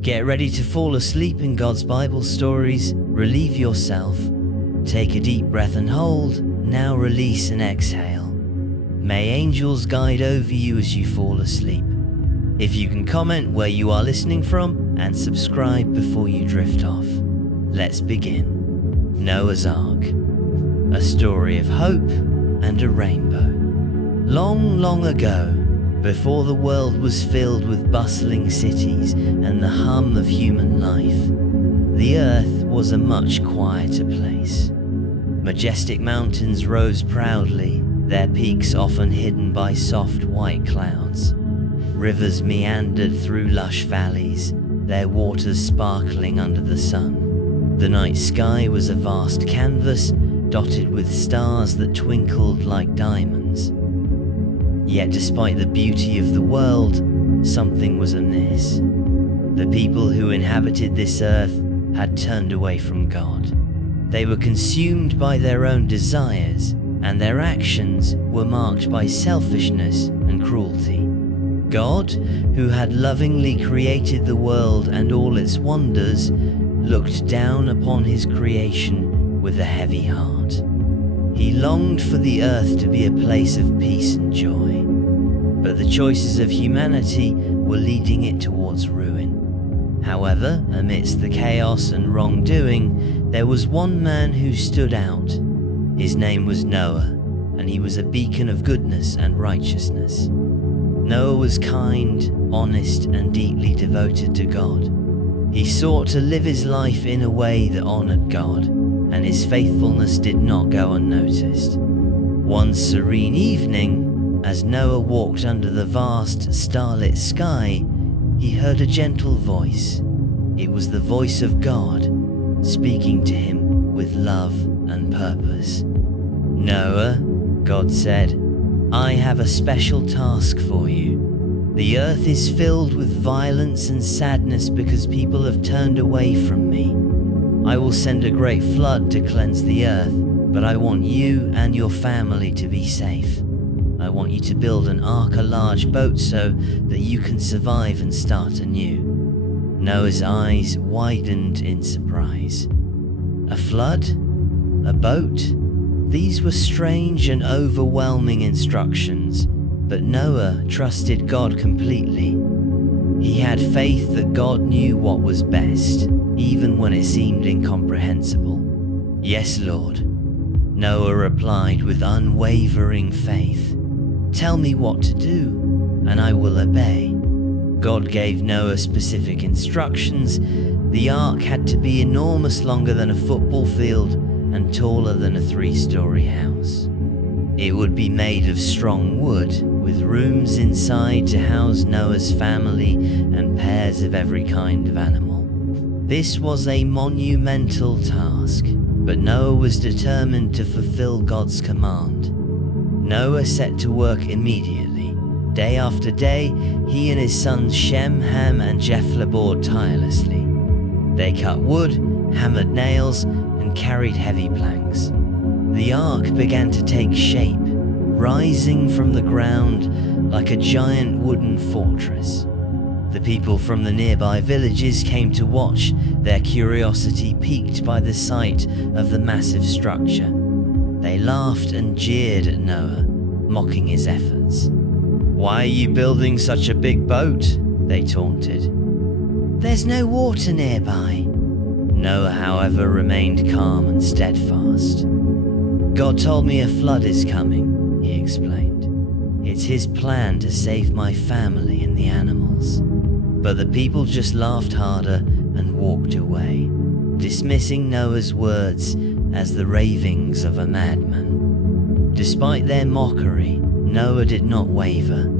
Get ready to fall asleep in God's Bible stories, relieve yourself. Take a deep breath and hold, now release and exhale. May angels guide over you as you fall asleep. If you can comment where you are listening from and subscribe before you drift off. Let's begin. Noah's Ark, a story of hope and a rainbow. Long, long ago, before the world was filled with bustling cities and the hum of human life, the earth was a much quieter place. Majestic mountains rose proudly, their peaks often hidden by soft white clouds. Rivers meandered through lush valleys, their waters sparkling under the sun. The night sky was a vast canvas, dotted with stars that twinkled like diamonds. Yet despite the beauty of the world, something was amiss. The people who inhabited this earth had turned away from God. They were consumed by their own desires, and their actions were marked by selfishness and cruelty. God, who had lovingly created the world and all its wonders, looked down upon his creation with a heavy heart. He longed for the earth to be a place of peace and joy, but the choices of humanity were leading it towards ruin. However, amidst the chaos and wrongdoing, there was one man who stood out. His name was Noah, and he was a beacon of goodness and righteousness. Noah was kind, honest, and deeply devoted to God. He sought to live his life in a way that honored God, and his faithfulness did not go unnoticed. One serene evening, as Noah walked under the vast starlit sky, he heard a gentle voice. It was the voice of God, speaking to him with love and purpose. "Noah," God said, "I have a special task for you. The earth is filled with violence and sadness because people have turned away from me. I will send a great flood to cleanse the earth, but I want you and your family to be safe. I want you to build an ark, a large boat, so that you can survive and start anew." Noah's eyes widened in surprise. A flood? A boat? These were strange and overwhelming instructions, but Noah trusted God completely. He had faith that God knew what was best, even when it seemed incomprehensible. "Yes, Lord," Noah replied with unwavering faith. "Tell me what to do, and I will obey." God gave Noah specific instructions. The ark had to be enormous, longer than a football field, and taller than a 3-story house. It would be made of strong wood, with rooms inside to house Noah's family and pairs of every kind of animal. This was a monumental task, but Noah was determined to fulfill God's command. Noah set to work immediately. Day after day, he and his sons Shem, Ham, and Japheth labored tirelessly. They cut wood, hammered nails, and carried heavy planks. The ark began to take shape, rising from the ground like a giant wooden fortress. The people from the nearby villages came to watch, their curiosity piqued by the sight of the massive structure. They laughed and jeered at Noah, mocking his efforts. "Why are you building such a big boat?" they taunted. "There's no water nearby." Noah, however, remained calm and steadfast. "God told me a flood is coming," he explained. "It's his plan to save my family and the animals." But the people just laughed harder and walked away, dismissing Noah's words as the ravings of a madman. Despite their mockery, Noah did not waver.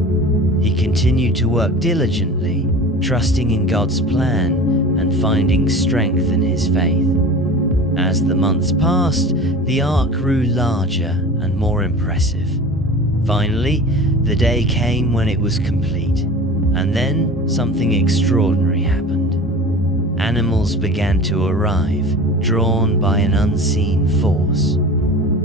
He continued to work diligently, trusting in God's plan and finding strength in his faith. As the months passed, the ark grew larger and more impressive. Finally, the day came when it was complete, and then something extraordinary happened. Animals began to arrive, drawn by an unseen force.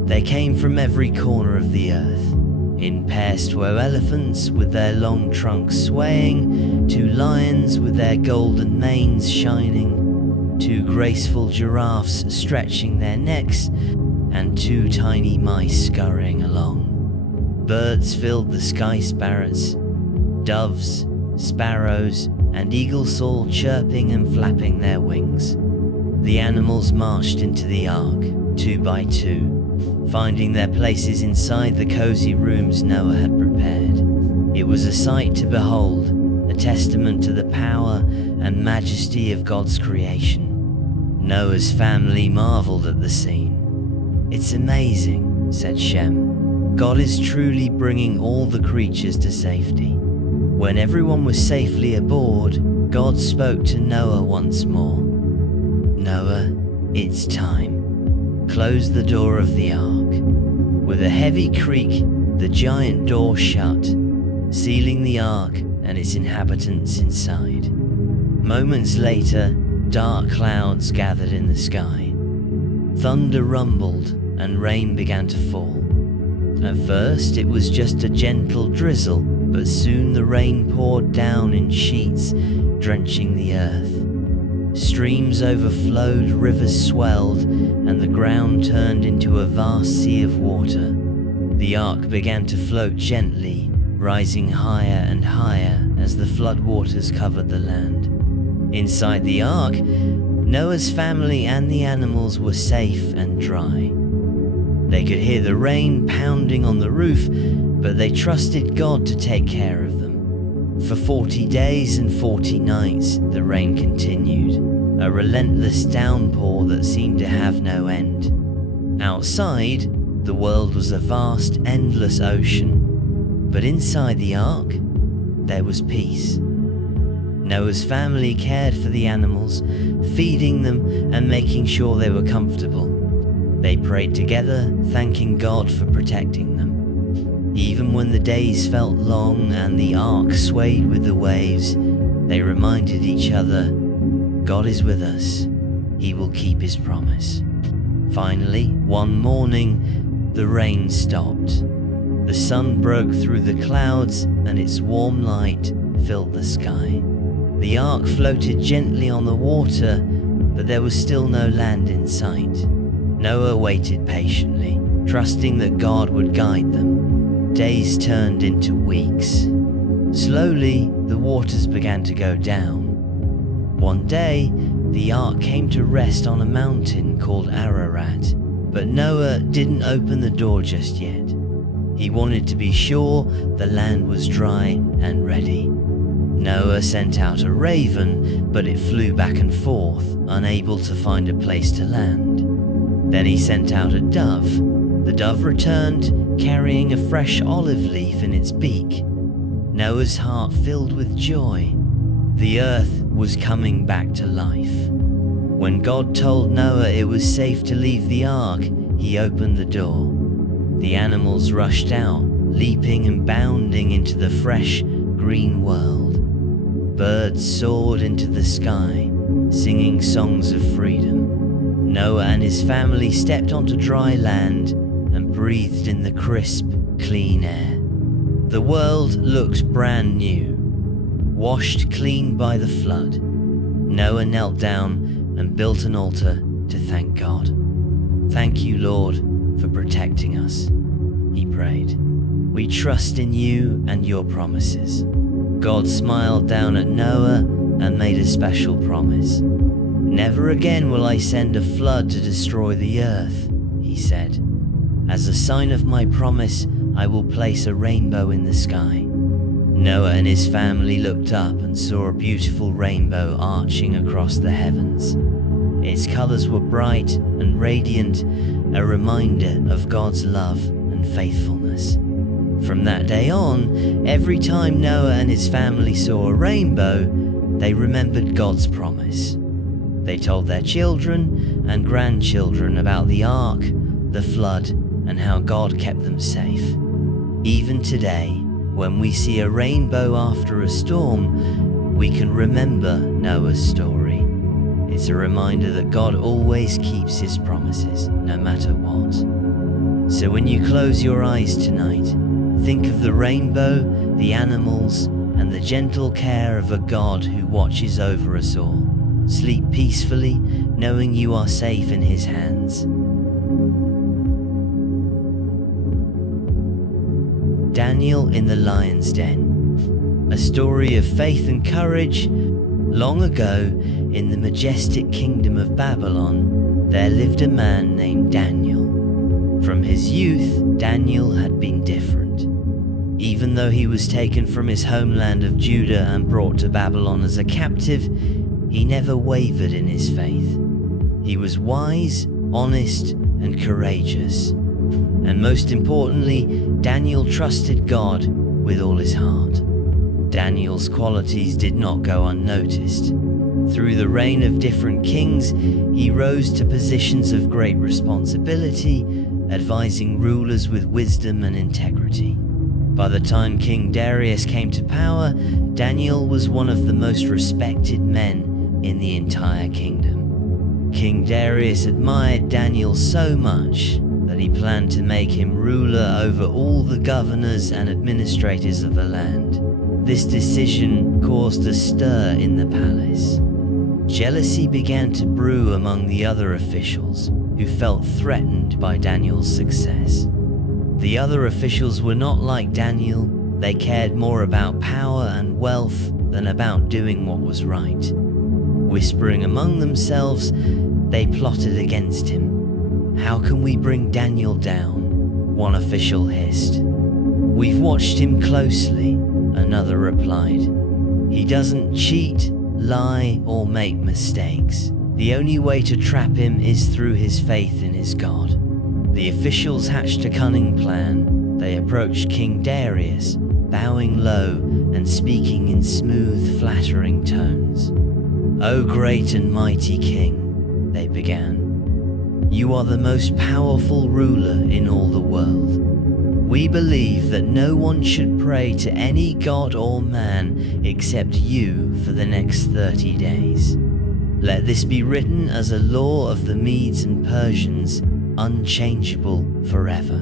They came from every corner of the earth. In pairs 12 elephants with their long trunks swaying, 2 lions with their golden manes shining, 2 graceful giraffes stretching their necks, and 2 tiny mice scurrying along. Birds filled the sky sparrows, doves, sparrows, and eagles all chirping and flapping their wings. The animals marched into the ark, 2 by 2, finding their places inside the cozy rooms Noah had prepared. It was a sight to behold, a testament to the power and majesty of God's creation. Noah's family marveled at the scene. "It's amazing," said Shem. "God is truly bringing all the creatures to safety." When everyone was safely aboard, God spoke to Noah once more. "Noah, it's time. Close the door of the ark." With a heavy creak, the giant door shut, sealing the ark and its inhabitants inside. Moments later, dark clouds gathered in the sky. Thunder rumbled and rain began to fall. At first, it was just a gentle drizzle, but soon the rain poured down in sheets, drenching the earth. Streams overflowed, rivers swelled, and the ground turned into a vast sea of water. The ark began to float gently, rising higher and higher as the floodwaters covered the land. Inside the ark, Noah's family and the animals were safe and dry. They could hear the rain pounding on the roof, but they trusted God to take care of them. For 40 days and 40 nights, the rain continued, a relentless downpour that seemed to have no end. Outside, the world was a vast, endless ocean, but inside the ark, there was peace. Noah's family cared for the animals, feeding them and making sure they were comfortable. They prayed together, thanking God for protecting them. Even when the days felt long and the ark swayed with the waves, they reminded each other, God is with us. He will keep his promise. Finally, one morning, the rain stopped. The sun broke through the clouds and its warm light filled the sky. The ark floated gently on the water, but there was still no land in sight. Noah waited patiently, trusting that God would guide them. Days turned into weeks. Slowly, the waters began to go down. One day, the ark came to rest on a mountain called Ararat, but Noah didn't open the door just yet. He wanted to be sure the land was dry and ready. Noah sent out a raven, but it flew back and forth, unable to find a place to land. Then he sent out a dove. The dove returned, carrying a fresh olive leaf in its beak. Noah's heart filled with joy. The earth was coming back to life. When God told Noah it was safe to leave the ark, he opened the door. The animals rushed out, leaping and bounding into the fresh, green world. Birds soared into the sky, singing songs of freedom. Noah and his family stepped onto dry land and breathed in the crisp, clean air. The world looked brand new, washed clean by the flood. Noah knelt down and built an altar to thank God. "Thank you, Lord, for protecting us," he prayed. "We trust in you and your promises." God smiled down at Noah and made a special promise. "Never again will I send a flood to destroy the earth," he said. "As a sign of my promise, I will place a rainbow in the sky." Noah and his family looked up and saw a beautiful rainbow arching across the heavens. Its colors were bright and radiant, a reminder of God's love and faithfulness. From that day on, every time Noah and his family saw a rainbow, they remembered God's promise. They told their children and grandchildren about the ark, the flood, and how God kept them safe. Even today, when we see a rainbow after a storm, we can remember Noah's story. It's a reminder that God always keeps his promises, no matter what. So when you close your eyes tonight, Think of the rainbow, the animals, and the gentle care of a God who watches over us all. Sleep peacefully, knowing you are safe in His hands. Daniel in the Lion's Den. A story of faith and courage. Long ago, in the majestic kingdom of Babylon, there lived a man named Daniel. From his youth, Daniel had been different. Even though he was taken from his homeland of Judah and brought to Babylon as a captive, he never wavered in his faith. He was wise, honest, and courageous. And most importantly, Daniel trusted God with all his heart. Daniel's qualities did not go unnoticed. Through the reign of different kings, he rose to positions of great responsibility, advising rulers with wisdom and integrity. By the time King Darius came to power, Daniel was one of the most respected men in the entire kingdom. King Darius admired Daniel so much that he planned to make him ruler over all the governors and administrators of the land. This decision caused a stir in the palace. Jealousy began to brew among the other officials, who felt threatened by Daniel's success. The other officials were not like Daniel. They cared more about power and wealth than about doing what was right. Whispering among themselves, they plotted against him. "How can we bring Daniel down?" one official hissed. "We've watched him closely," another replied. "He doesn't cheat, lie, or make mistakes. The only way to trap him is through his faith in his God." The officials hatched a cunning plan. They approached King Darius, bowing low and speaking in smooth, flattering tones. "O great and mighty king," they began, "you are the most powerful ruler in all the world. We believe that no one should pray to any god or man except you for the next 30 days. Let this be written as a law of the Medes and Persians, unchangeable forever.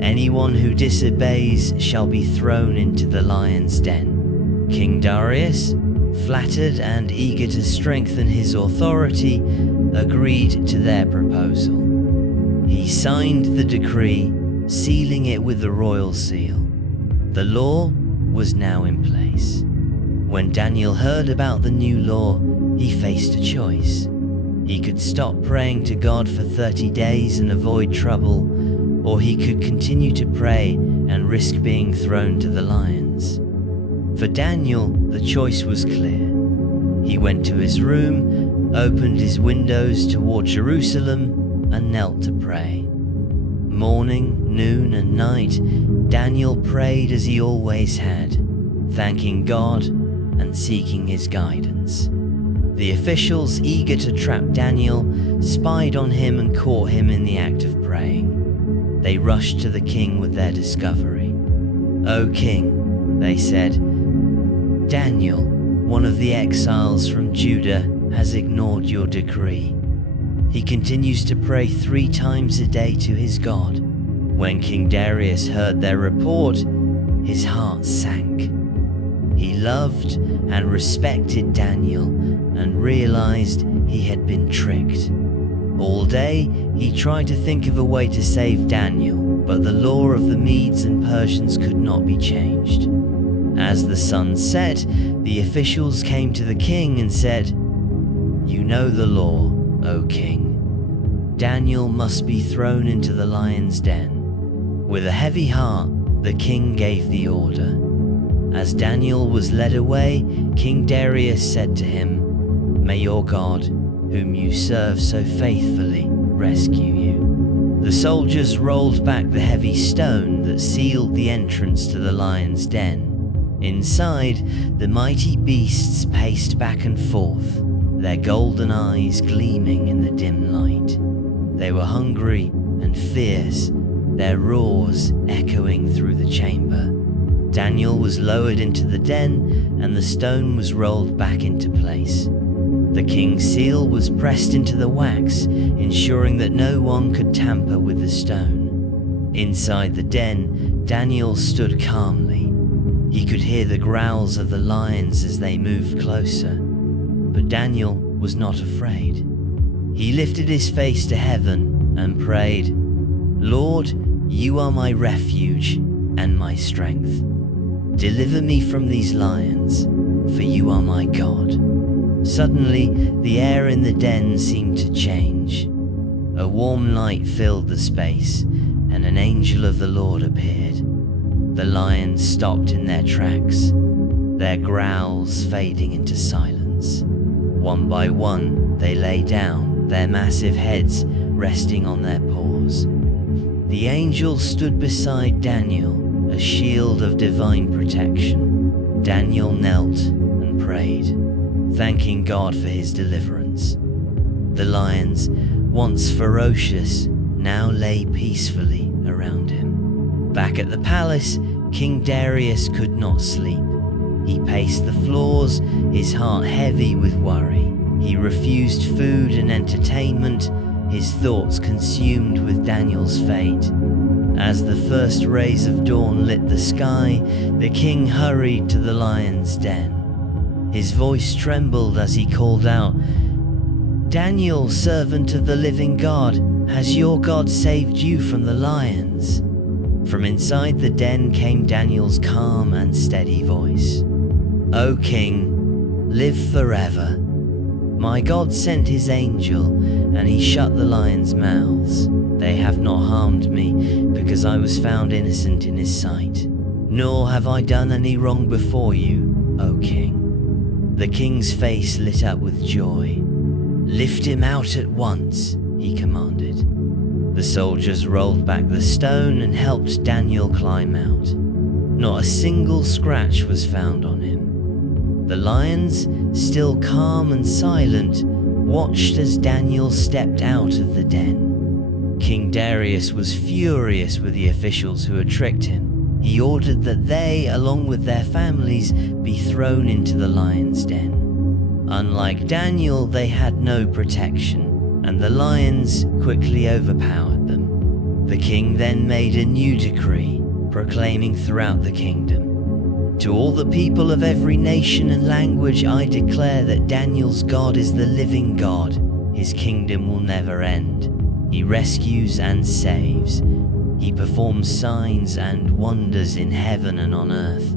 Anyone who disobeys shall be thrown into the lion's den." King Darius, flattered and eager to strengthen his authority, agreed to their proposal. He signed the decree, sealing it with the royal seal. The law was now in place. When Daniel heard about the new law, he faced a choice. He could stop praying to God for 30 days and avoid trouble, or he could continue to pray and risk being thrown to the lions. For Daniel, the choice was clear. He went to his room, opened his windows toward Jerusalem, and knelt to pray. Morning, noon, and night, Daniel prayed as he always had, thanking God and seeking his guidance. The officials, eager to trap Daniel, spied on him and caught him in the act of praying. They rushed to the king with their discovery. "O king," they said, "Daniel, one of the exiles from Judah, has ignored your decree. He continues to pray 3 times a day to his God." When King Darius heard their report, his heart sank. He loved and respected Daniel and realized he had been tricked. All day, he tried to think of a way to save Daniel, but the law of the Medes and Persians could not be changed. As the sun set, the officials came to the king and said, "You know the law, O king. Daniel must be thrown into the lion's den." With a heavy heart, the king gave the order. As Daniel was led away, King Darius said to him, "May your God, whom you serve so faithfully, rescue you." The soldiers rolled back the heavy stone that sealed the entrance to the lion's den. Inside, the mighty beasts paced back and forth, their golden eyes gleaming in the dim light. They were hungry and fierce, their roars echoing through the chamber. Daniel was lowered into the den, and the stone was rolled back into place. The king's seal was pressed into the wax, ensuring that no one could tamper with the stone. Inside the den, Daniel stood calmly. He could hear the growls of the lions as they moved closer, but Daniel was not afraid. He lifted his face to heaven and prayed, "Lord, you are my refuge and my strength. Deliver me from these lions, for you are my God." Suddenly, the air in the den seemed to change. A warm light filled the space, and an angel of the Lord appeared. The lions stopped in their tracks, their growls fading into silence. One by one, they lay down, their massive heads resting on their paws. The angel stood beside Daniel, a shield of divine protection. Daniel knelt and prayed, thanking God for his deliverance. The lions, once ferocious, now lay peacefully around him. Back at the palace, King Darius could not sleep. He paced the floors, his heart heavy with worry. He refused food and entertainment, his thoughts consumed with Daniel's fate. As the first rays of dawn lit the sky, the king hurried to the lion's den. His voice trembled as he called out, "Daniel, servant of the living God, has your God saved you from the lions?" From inside the den came Daniel's calm and steady voice. "O king, live forever. My God sent his angel, and he shut the lions' mouths. They have not harmed me, because I was found innocent in his sight. Nor have I done any wrong before you, O king." The king's face lit up with joy. "Lift him out at once," he commanded. The soldiers rolled back the stone and helped Daniel climb out. Not a single scratch was found on him. The lions, still calm and silent, watched as Daniel stepped out of the den. King Darius was furious with the officials who had tricked him. He ordered that they, along with their families, be thrown into the lion's den. Unlike Daniel, they had no protection, and the lions quickly overpowered them. The king then made a new decree, proclaiming throughout the kingdom, "To all the people of every nation and language I declare that Daniel's God is the living God. His kingdom will never end. He rescues and saves. He performs signs and wonders in heaven and on earth.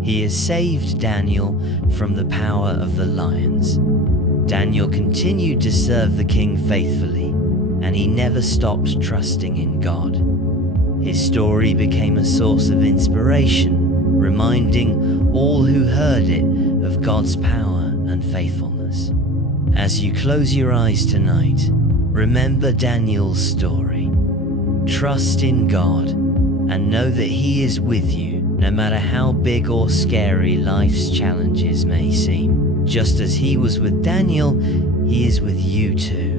He has saved Daniel from the power of the lions." Daniel continued to serve the king faithfully, and he never stopped trusting in God. His story became a source of inspiration, reminding all who heard it of God's power and faithfulness. As you close your eyes tonight, remember Daniel's story. Trust in God and know that He is with you, no matter how big or scary life's challenges may seem. Just as He was with Daniel, He is with you too.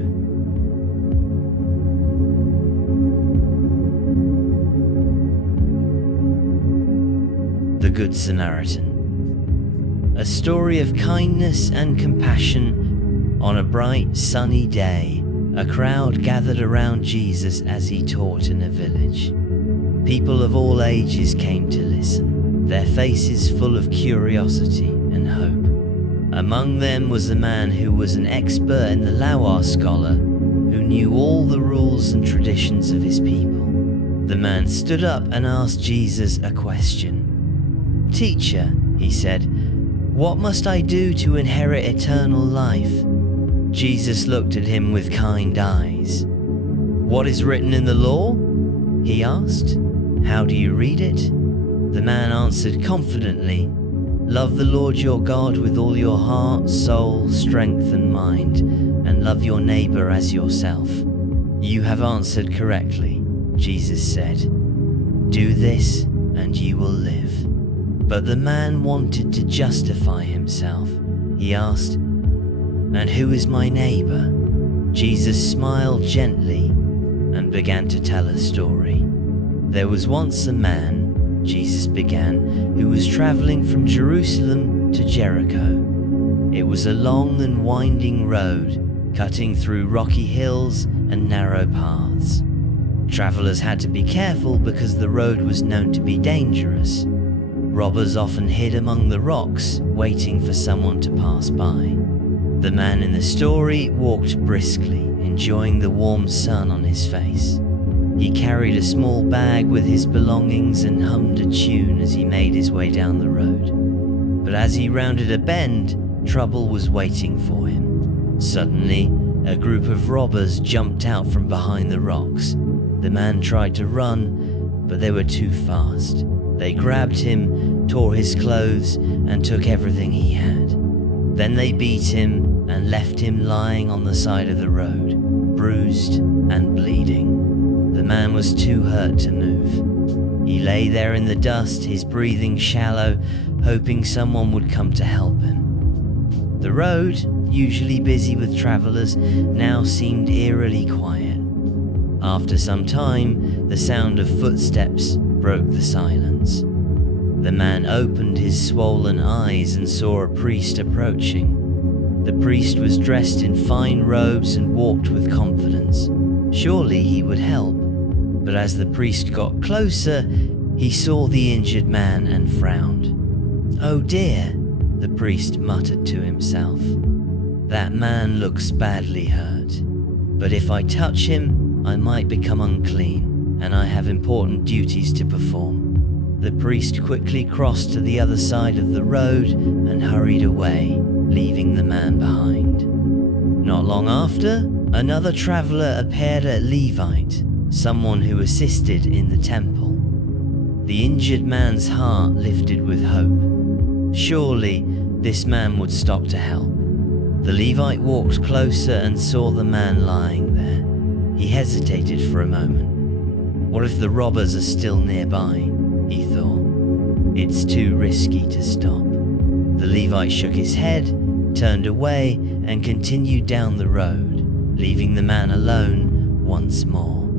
The Good Samaritan. A story of kindness and compassion. On a bright, sunny day, a crowd gathered around Jesus as He taught in a village. People of all ages came to listen, their faces full of curiosity and hope. Among them was a man who was an expert in the law scholar, who knew all the rules and traditions of his people. The man stood up and asked Jesus a question. "Teacher," he said, "what must I do to inherit eternal life?" Jesus looked at him with kind eyes. "What is written in the law?" he asked. "How do you read it?" The man answered confidently, "Love the Lord your God with all your heart, soul, strength and mind, and love your neighbor as yourself." "You have answered correctly," Jesus said. "Do this and you will live." But the man wanted to justify himself. He asked, "And who is my neighbor?" Jesus smiled gently and began to tell a story. "There was once a man," Jesus began, "who was traveling from Jerusalem to Jericho. It was a long and winding road, cutting through rocky hills and narrow paths. Travelers had to be careful because the road was known to be dangerous. Robbers often hid among the rocks, waiting for someone to pass by. The man in the story walked briskly, enjoying the warm sun on his face. He carried a small bag with his belongings and hummed a tune as he made his way down the road. But as he rounded a bend, trouble was waiting for him. Suddenly, a group of robbers jumped out from behind the rocks. The man tried to run, but they were too fast. They grabbed him, tore his clothes, and took everything he had. Then they beat him and left him lying on the side of the road, bruised and bleeding. The man was too hurt to move. He lay there in the dust, his breathing shallow, hoping someone would come to help him. The road, usually busy with travelers, now seemed eerily quiet. After some time, the sound of footsteps broke the silence. The man opened his swollen eyes and saw a priest approaching. The priest was dressed in fine robes and walked with confidence. Surely he would help. But as the priest got closer, he saw the injured man and frowned. "Oh dear," the priest muttered to himself. "That man looks badly hurt. But if I touch him, I might become unclean, and I have important duties to perform." The priest quickly crossed to the other side of the road and hurried away, leaving the man behind. Not long after, another traveler appeared at Levite, someone who assisted in the temple. The injured man's heart lifted with hope. Surely, this man would stop to help. The Levite walked closer and saw the man lying there. He hesitated for a moment. What if the robbers are still nearby? He thought. It's too risky to stop. The Levite shook his head, turned away, and continued down the road, leaving the man alone once more.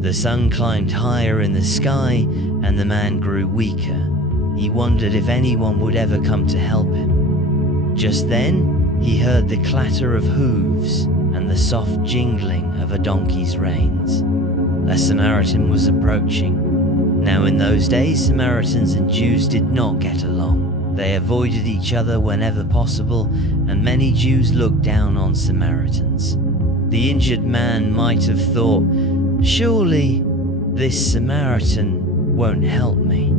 The sun climbed higher in the sky, and the man grew weaker. He wondered if anyone would ever come to help him. Just then, he heard the clatter of hooves and the soft jingling of a donkey's reins. A Samaritan was approaching. Now in those days, Samaritans and Jews did not get along. They avoided each other whenever possible, and many Jews looked down on Samaritans. The injured man might have thought, surely this Samaritan won't help me.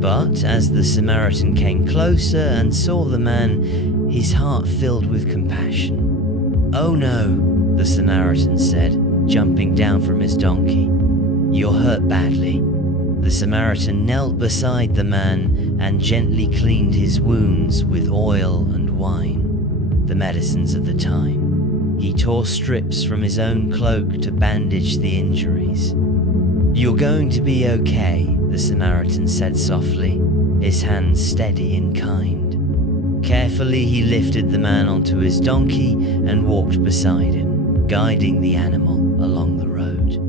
But as the Samaritan came closer and saw the man, his heart filled with compassion. "Oh no," the Samaritan said, jumping down from his donkey. "You're hurt badly." The Samaritan knelt beside the man and gently cleaned his wounds with oil and wine, the medicines of the time. He tore strips from his own cloak to bandage the injuries. "You're going to be okay," the Samaritan said softly, his hands steady and kind. Carefully, he lifted the man onto his donkey and walked beside him, guiding the animal along the road.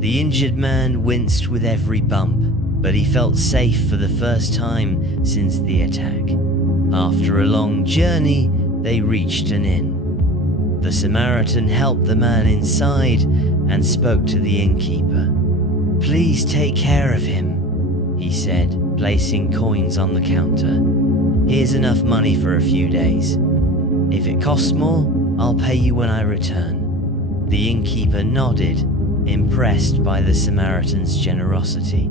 The injured man winced with every bump, but he felt safe for the first time since the attack. After a long journey, they reached an inn. The Samaritan helped the man inside and spoke to the innkeeper. "Please take care of him," he said, placing coins on the counter. "Here's enough money for a few days. If it costs more, I'll pay you when I return." The innkeeper nodded, impressed by the Samaritan's generosity.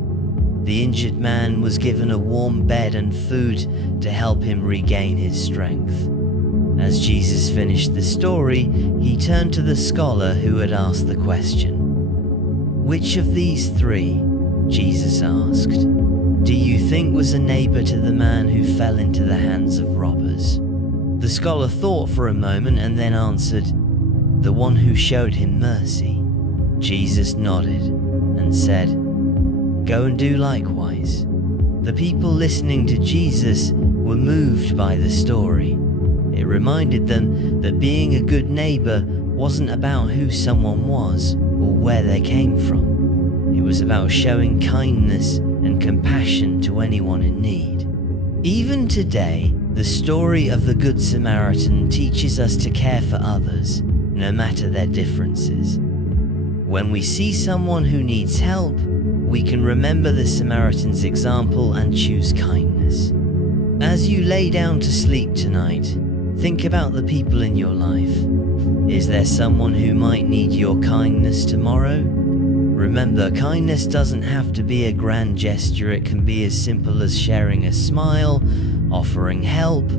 The injured man was given a warm bed and food to help him regain his strength. As Jesus finished the story, he turned to the scholar who had asked the question. "Which of these three," Jesus asked, "do you think was a neighbor to the man who fell into the hands of robbers?" The scholar thought for a moment and then answered, "The one who showed him mercy." Jesus nodded and said, "Go and do likewise." The people listening to Jesus were moved by the story. It reminded them that being a good neighbor wasn't about who someone was or where they came from. It was about showing kindness and compassion to anyone in need. Even today, the story of the Good Samaritan teaches us to care for others, no matter their differences. When we see someone who needs help, we can remember the Samaritan's example and choose kindness. As you lay down to sleep tonight, think about the people in your life. Is there someone who might need your kindness tomorrow? Remember, kindness doesn't have to be a grand gesture. It can be as simple as sharing a smile, offering help,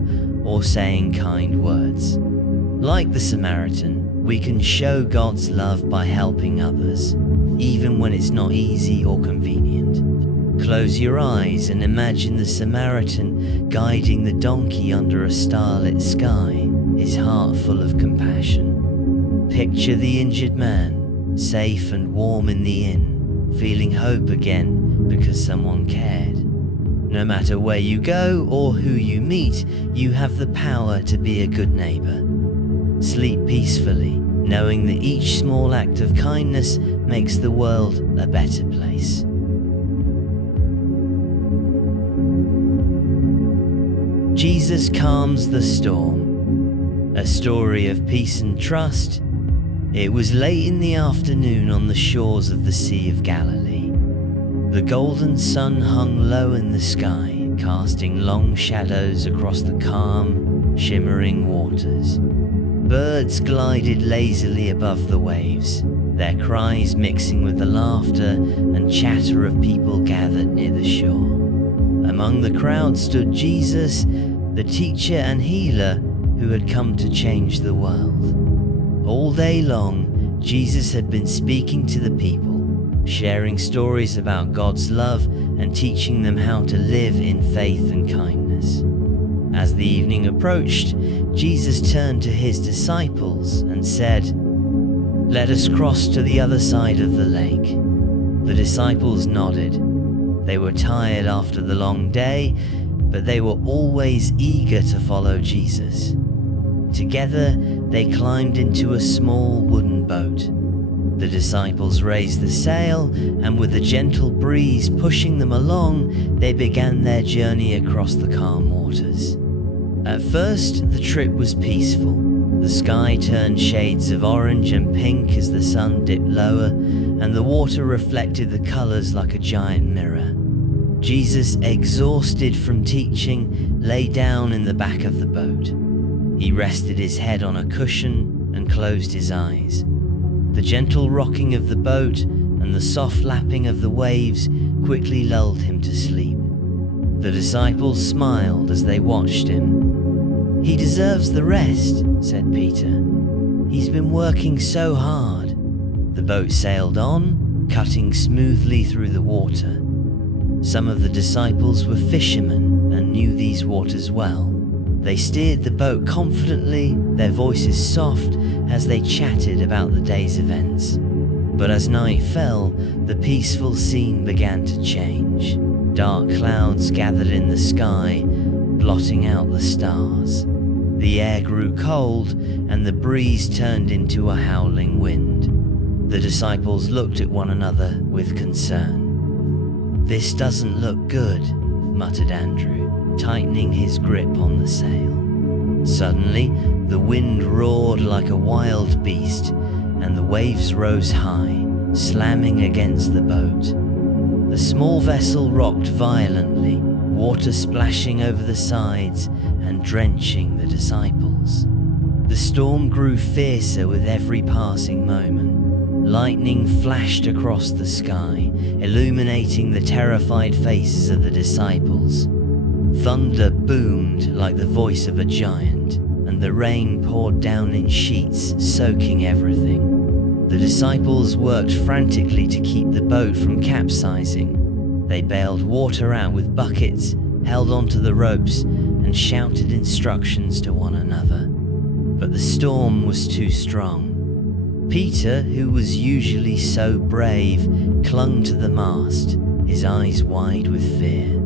or saying kind words. Like the Samaritan, we can show God's love by helping others, even when it's not easy or convenient. Close your eyes and imagine the Samaritan guiding the donkey under a starlit sky, his heart full of compassion. Picture the injured man, safe and warm in the inn, feeling hope again because someone cared. No matter where you go or who you meet, you have the power to be a good neighbor. Sleep peacefully, knowing that each small act of kindness makes the world a better place. Jesus calms the storm. A story of peace and trust. It was late in the afternoon on the shores of the Sea of Galilee. The golden sun hung low in the sky, casting long shadows across the calm, shimmering waters. Birds glided lazily above the waves, their cries mixing with the laughter and chatter of people gathered near the shore. Among the crowd stood Jesus, the teacher and healer who had come to change the world. All day long, Jesus had been speaking to the people, sharing stories about God's love and teaching them how to live in faith and kindness. As the evening approached, Jesus turned to his disciples and said, "Let us cross to the other side of the lake." The disciples nodded. They were tired after the long day, but they were always eager to follow Jesus. Together, they climbed into a small wooden boat. The disciples raised the sail, and with a gentle breeze pushing them along, they began their journey across the calm waters. At first, the trip was peaceful. The sky turned shades of orange and pink as the sun dipped lower, and the water reflected the colors like a giant mirror. Jesus, exhausted from teaching, lay down in the back of the boat. He rested his head on a cushion and closed his eyes. The gentle rocking of the boat and the soft lapping of the waves quickly lulled him to sleep. The disciples smiled as they watched him. "He deserves the rest," said Peter. "He's been working so hard." The boat sailed on, cutting smoothly through the water. Some of the disciples were fishermen and knew these waters well. They steered the boat confidently, their voices soft as they chatted about the day's events. But as night fell, the peaceful scene began to change. Dark clouds gathered in the sky, blotting out the stars. The air grew cold, and the breeze turned into a howling wind. The disciples looked at one another with concern. "This doesn't look good," muttered Andrew, tightening his grip on the sail. Suddenly, the wind roared like a wild beast, and the waves rose high, slamming against the boat. The small vessel rocked violently, water splashing over the sides and drenching the disciples. The storm grew fiercer with every passing moment. Lightning flashed across the sky, illuminating the terrified faces of the disciples. Thunder boomed like the voice of a giant, and the rain poured down in sheets, soaking everything. The disciples worked frantically to keep the boat from capsizing. They bailed water out with buckets, held onto the ropes, and shouted instructions to one another. But the storm was too strong. Peter, who was usually so brave, clung to the mast, his eyes wide with fear.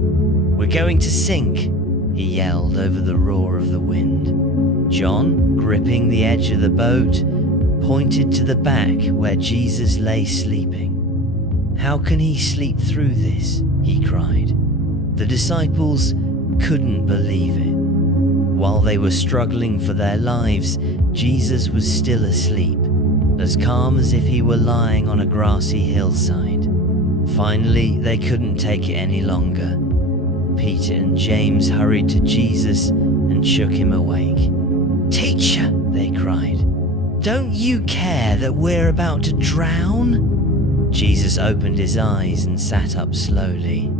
"We're going to sink," he yelled over the roar of the wind. John, gripping the edge of the boat, pointed to the back where Jesus lay sleeping. "How can he sleep through this?" he cried. The disciples couldn't believe it. While they were struggling for their lives, Jesus was still asleep, as calm as if he were lying on a grassy hillside. Finally, they couldn't take it any longer. Peter and James hurried to Jesus and shook him awake. "Teacher," they cried, "don't you care that we're about to drown?" Jesus opened his eyes and sat up slowly.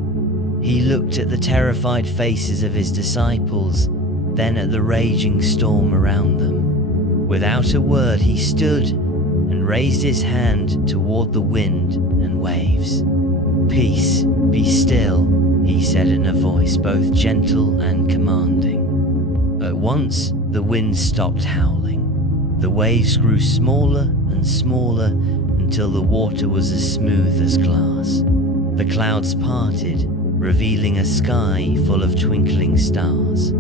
He looked at the terrified faces of his disciples, then at the raging storm around them. Without a word, he stood and raised his hand toward the wind and waves. "Peace, be still," he said in a voice both gentle and commanding. At once, the wind stopped howling. The waves grew smaller and smaller until the water was as smooth as glass. The clouds parted, revealing a sky full of twinkling stars.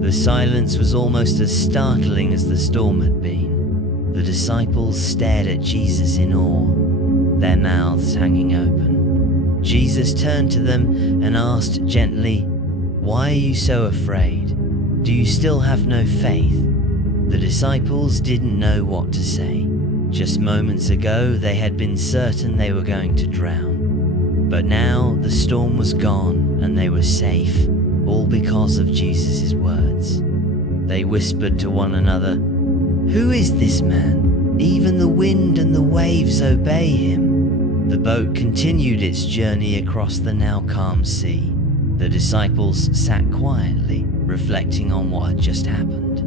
The silence was almost as startling as the storm had been. The disciples stared at Jesus in awe, their mouths hanging open. Jesus turned to them and asked gently, "Why are you so afraid? Do you still have no faith?" The disciples didn't know what to say. Just moments ago, they had been certain they were going to drown. But now the storm was gone and they were safe, all because of Jesus' words. They whispered to one another, "Who is this man? Even the wind and the waves obey him." The boat continued its journey across the now calm sea. The disciples sat quietly, reflecting on what had just happened.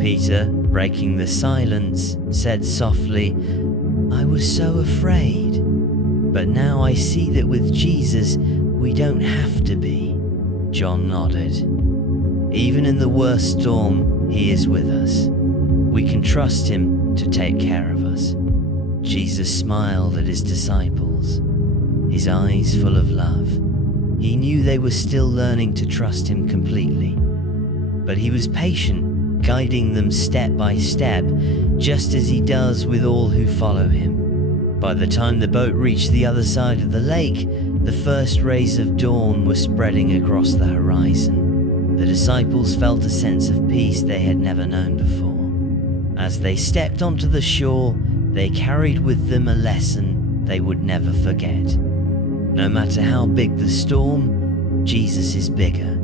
Peter, breaking the silence, said softly, "I was so afraid. But now I see that with Jesus, we don't have to be." John nodded. "Even in the worst storm, he is with us. We can trust him to take care of us." Jesus smiled at his disciples, his eyes full of love. He knew they were still learning to trust him completely. But he was patient, guiding them step by step, just as he does with all who follow him. By the time the boat reached the other side of the lake, the first rays of dawn were spreading across the horizon. The disciples felt a sense of peace they had never known before. As they stepped onto the shore, they carried with them a lesson they would never forget. No matter how big the storm, Jesus is bigger.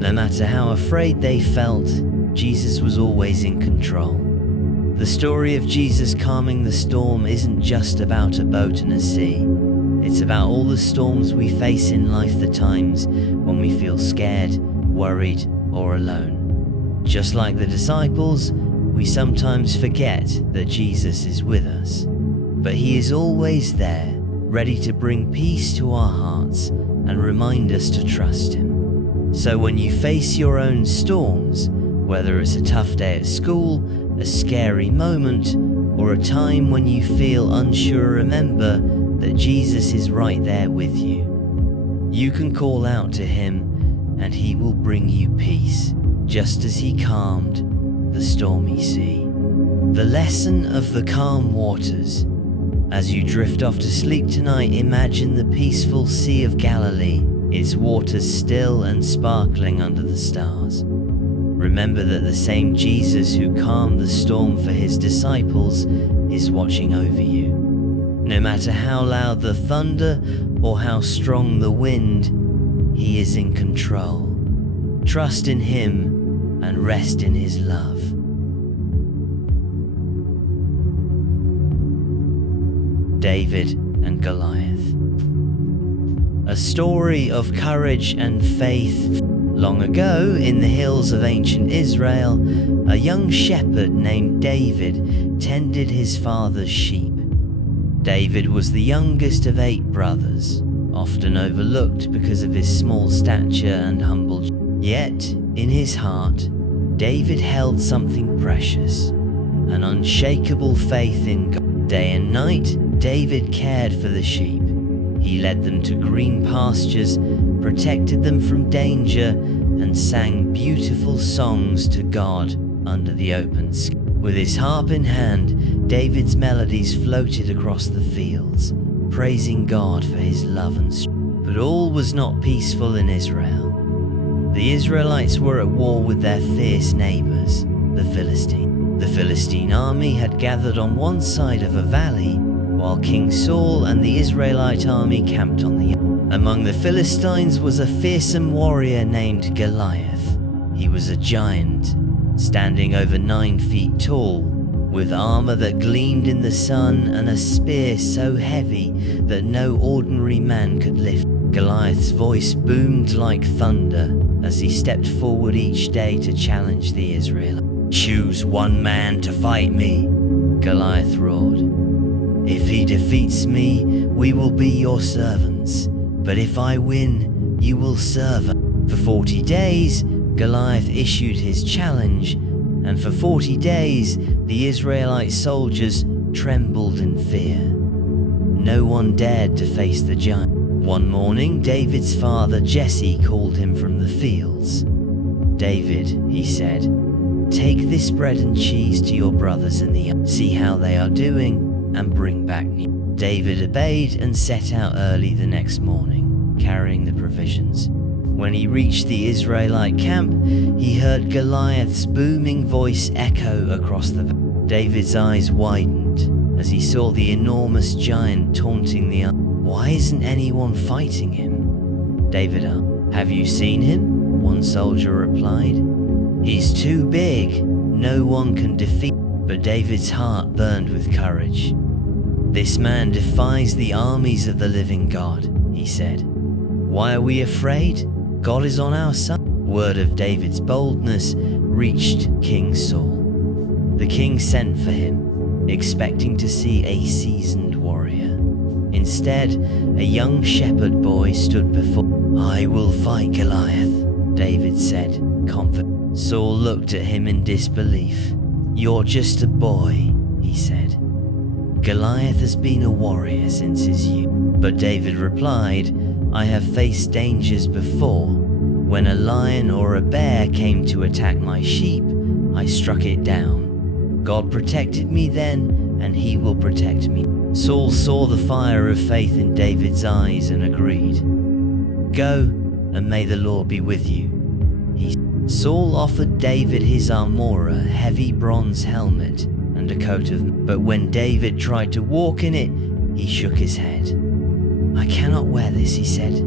No matter how afraid they felt, Jesus was always in control. The story of Jesus calming the storm isn't just about a boat and a sea. It's about all the storms we face in life, the times when we feel scared, worried, or alone. Just like the disciples, we sometimes forget that Jesus is with us. But he is always there, ready to bring peace to our hearts and remind us to trust him. So when you face your own storms, whether it's a tough day at school, a scary moment, or a time when you feel unsure, remember that Jesus is right there with you. You can call out to him and he will bring you peace, just as he calmed the stormy sea. The lesson of the calm waters. As you drift off to sleep tonight, imagine the peaceful Sea of Galilee, its waters still and sparkling under the stars. Remember that the same Jesus who calmed the storm for his disciples is watching over you. No matter how loud the thunder or how strong the wind, he is in control. Trust in him and rest in his love. David and Goliath. A story of courage and faith. Long ago, in the hills of ancient Israel, a young shepherd named David tended his father's sheep. David was the youngest of 8 brothers, often overlooked because of his small stature and humble. Yet, in his heart, David held something precious, an unshakable faith in God. Day and night, David cared for the sheep. He led them to green pastures, protected them from danger, and sang beautiful songs to God under the open sky. With his harp in hand, David's melodies floated across the fields, praising God for his love and strength. But all was not peaceful in Israel. The Israelites were at war with their fierce neighbors, the Philistines. The Philistine army had gathered on one side of a valley, while King Saul and the Israelite army camped on the other. Among the Philistines was a fearsome warrior named Goliath. He was a giant, standing over 9 feet tall, with armor that gleamed in the sun and a spear so heavy that no ordinary man could lift. Goliath's voice boomed like thunder as he stepped forward each day to challenge the Israelites. "Choose one man to fight me," Goliath roared. "If he defeats me, we will be your servants. But if I win, you will serve us." For 40 days, Goliath issued his challenge, and for 40 days, the Israelite soldiers trembled in fear. No one dared to face the giant. One morning, David's father Jesse called him from the fields. "David," he said, "take this bread and cheese to your brothers in the army, see how they are doing, and bring back news." David obeyed and set out early the next morning, carrying the provisions. When he reached the Israelite camp, he heard Goliath's booming voice echo across the valley. David's eyes widened as he saw the enormous giant taunting the army. "Why isn't anyone fighting him?" David asked. "Have you seen him?" one soldier replied. "He's too big, no one can defeat." But David's heart burned with courage. "This man defies the armies of the living God," he said. "Why are we afraid? God is on our side." Word of David's boldness reached King Saul. The king sent for him, expecting to see a seasoned warrior. Instead, a young shepherd boy stood before. "I will fight Goliath," David said, confident. Saul looked at him in disbelief. "You're just a boy," he said. "Goliath has been a warrior since his youth." But David replied, "I have faced dangers before. When a lion or a bear came to attack my sheep, I struck it down. God protected me then, and he will protect me." Saul saw the fire of faith in David's eyes and agreed. "Go, and may the Lord be with you." Saul offered David his armor, a heavy bronze helmet, and a coat of. But when David tried to walk in it, he shook his head. "I cannot wear this," he said.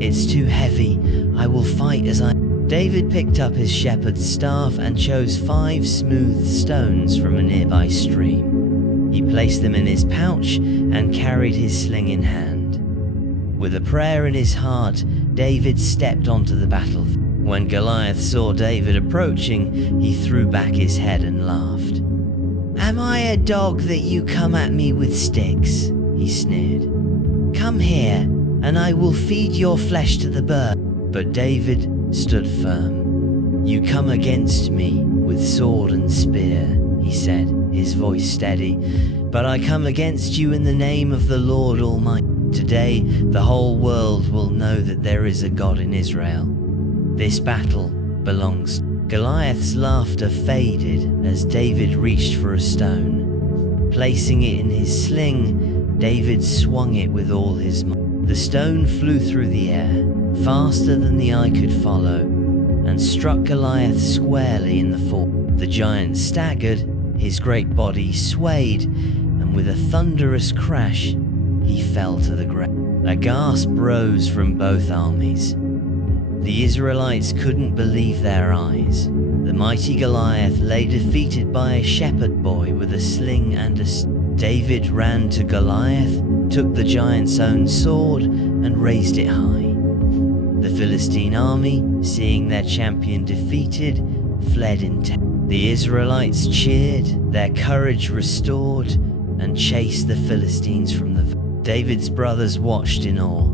"It's too heavy. I will fight as I." David picked up his shepherd's staff and chose 5 smooth stones from a nearby stream. He placed them in his pouch and carried his sling in hand. With a prayer in his heart, David stepped onto the battlefield. When Goliath saw David approaching, he threw back his head and laughed. "Am I a dog that you come at me with sticks?" he sneered. "Come here, and I will feed your flesh to the bird." But David stood firm. "You come against me with sword and spear," he said, his voice steady, "but I come against you in the name of the Lord Almighty. Today, the whole world will know that there is a God in Israel. This battle belongs." Goliath's laughter faded as David reached for a stone. Placing it in his sling, David swung it with all his might. The stone flew through the air, faster than the eye could follow, and struck Goliath squarely in the forehead. The giant staggered, his great body swayed, and with a thunderous crash, he fell to the ground. A gasp rose from both armies. The Israelites couldn't believe their eyes. The mighty Goliath lay defeated by a shepherd boy with a sling and a David ran to Goliath, took the giant's own sword, and raised it high. The Philistine army, seeing their champion defeated, fled in terror. The Israelites cheered, their courage restored, and chased the Philistines from the valley. David's brothers watched in awe.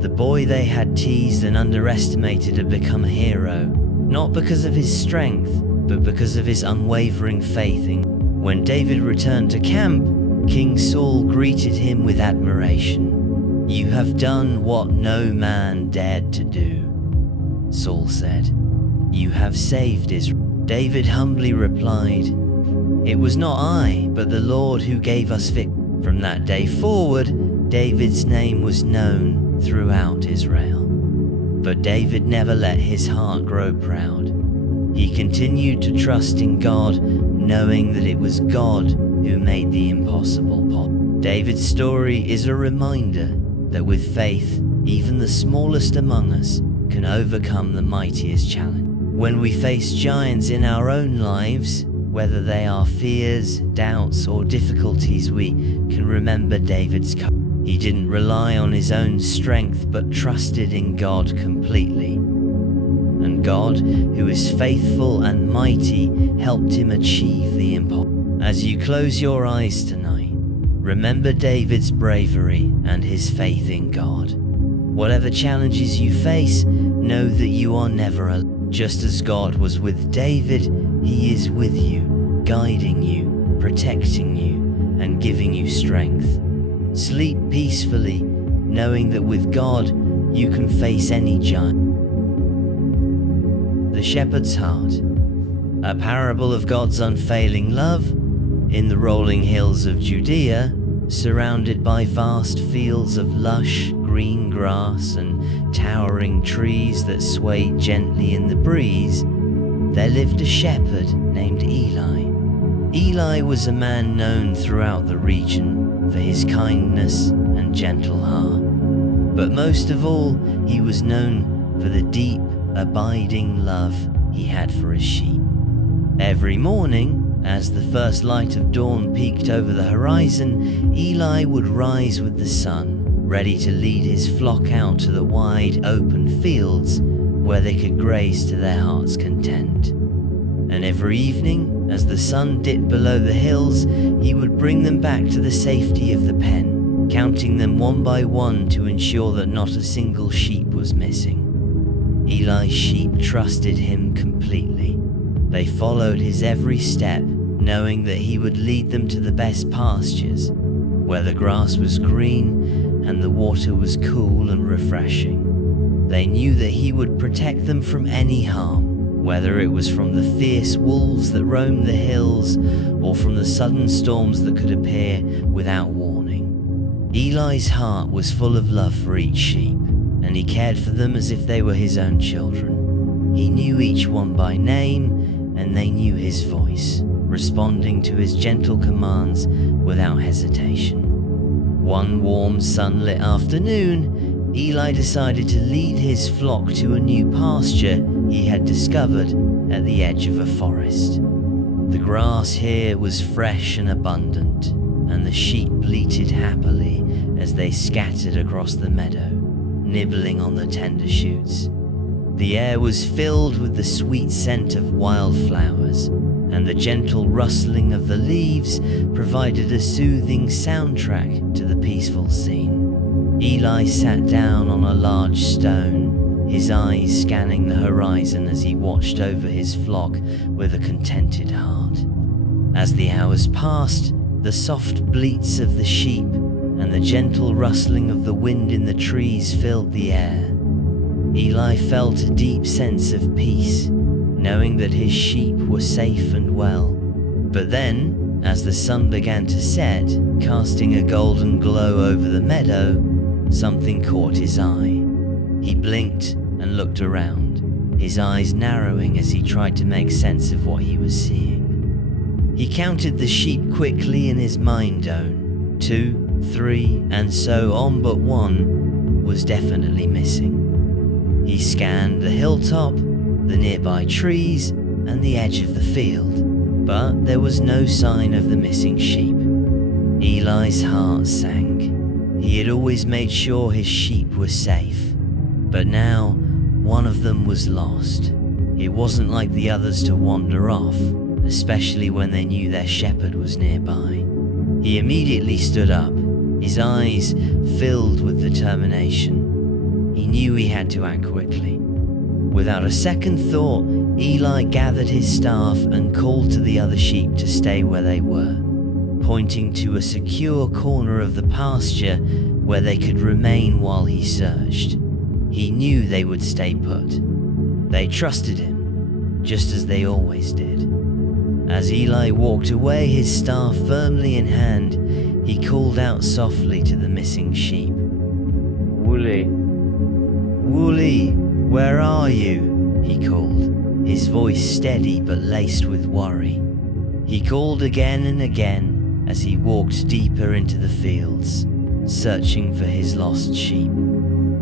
The boy they had teased and underestimated had become a hero, not because of his strength, but because of his unwavering faith in. When David returned to camp, King Saul greeted him with admiration. "You have done what no man dared to do," Saul said. "You have saved Israel." David humbly replied, "It was not I, but the Lord who gave us victory." From that day forward, David's name was known throughout Israel. But David never let his heart grow proud. He continued to trust in God, knowing that it was God who made the impossible possible. David's story is a reminder that with faith, even the smallest among us can overcome the mightiest challenge. When we face giants in our own lives, whether they are fears, doubts, or difficulties, we can remember David's courage. He didn't rely on his own strength, but trusted in God completely. And God, who is faithful and mighty, helped him achieve the impossible. As you close your eyes tonight, remember David's bravery and his faith in God. Whatever challenges you face, know that you are never alone. Just as God was with David, He is with you, guiding you, protecting you, and giving you strength. Sleep peacefully, knowing that with God, you can face any giant. The Shepherd's Heart, a parable of God's unfailing love in the rolling hills of Judea, surrounded by vast fields of lush green grass and towering trees that swayed gently in the breeze, there lived a shepherd named Eli. Eli was a man known throughout the region for his kindness and gentle heart. But most of all, he was known for the deep, abiding love he had for his sheep. Every morning, as the first light of dawn peeked over the horizon, Eli would rise with the sun, ready to lead his flock out to the wide, open fields where they could graze to their heart's content. And every evening, as the sun dipped below the hills, he would bring them back to the safety of the pen, counting them one by one to ensure that not a single sheep was missing. Eli's sheep trusted him completely. They followed his every step, knowing that he would lead them to the best pastures, where the grass was green and the water was cool and refreshing. They knew that he would protect them from any harm, whether it was from the fierce wolves that roamed the hills or from the sudden storms that could appear without warning. Eli's heart was full of love for each sheep, and he cared for them as if they were his own children. He knew each one by name, and they knew his voice, responding to his gentle commands without hesitation. One warm, sunlit afternoon, Eli decided to lead his flock to a new pasture he had discovered at the edge of a forest. The grass here was fresh and abundant, and the sheep bleated happily as they scattered across the meadow, nibbling on the tender shoots. The air was filled with the sweet scent of wildflowers, and the gentle rustling of the leaves provided a soothing soundtrack to the peaceful scene. Eli sat down on a large stone, his eyes scanning the horizon as he watched over his flock with a contented heart. As the hours passed, the soft bleats of the sheep and the gentle rustling of the wind in the trees filled the air. Eli felt a deep sense of peace, knowing that his sheep were safe and well. But then, as the sun began to set, casting a golden glow over the meadow, something caught his eye. He blinked and looked around, his eyes narrowing as he tried to make sense of what he was seeing. He counted the sheep quickly in his mind own, 2, 3, and so on, but one was definitely missing. He scanned the hilltop, the nearby trees, and the edge of the field, but there was no sign of the missing sheep. Eli's heart sank. He had always made sure his sheep were safe, but now one of them was lost. It wasn't like the others to wander off, especially when they knew their shepherd was nearby. He immediately stood up, his eyes filled with determination. He knew he had to act quickly. Without a second thought, Eli gathered his staff and called to the other sheep to stay where they were, pointing to a secure corner of the pasture where they could remain while he searched. He knew they would stay put. They trusted him, just as they always did. As Eli walked away, his staff firmly in hand, he called out softly to the missing sheep. "Wooly, Wooly, where are you?" he called, his voice steady but laced with worry. He called again and again as he walked deeper into the fields, searching for his lost sheep.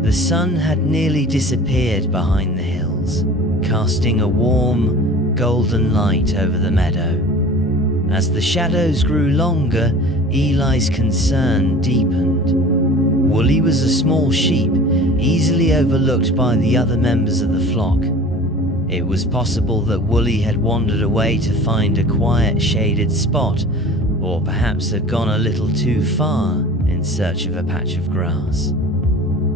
The sun had nearly disappeared behind the hills, casting a warm, golden light over the meadow. As the shadows grew longer, Eli's concern deepened. Woolly was a small sheep, easily overlooked by the other members of the flock. It was possible that Woolly had wandered away to find a quiet, shaded spot, or perhaps had gone a little too far in search of a patch of grass.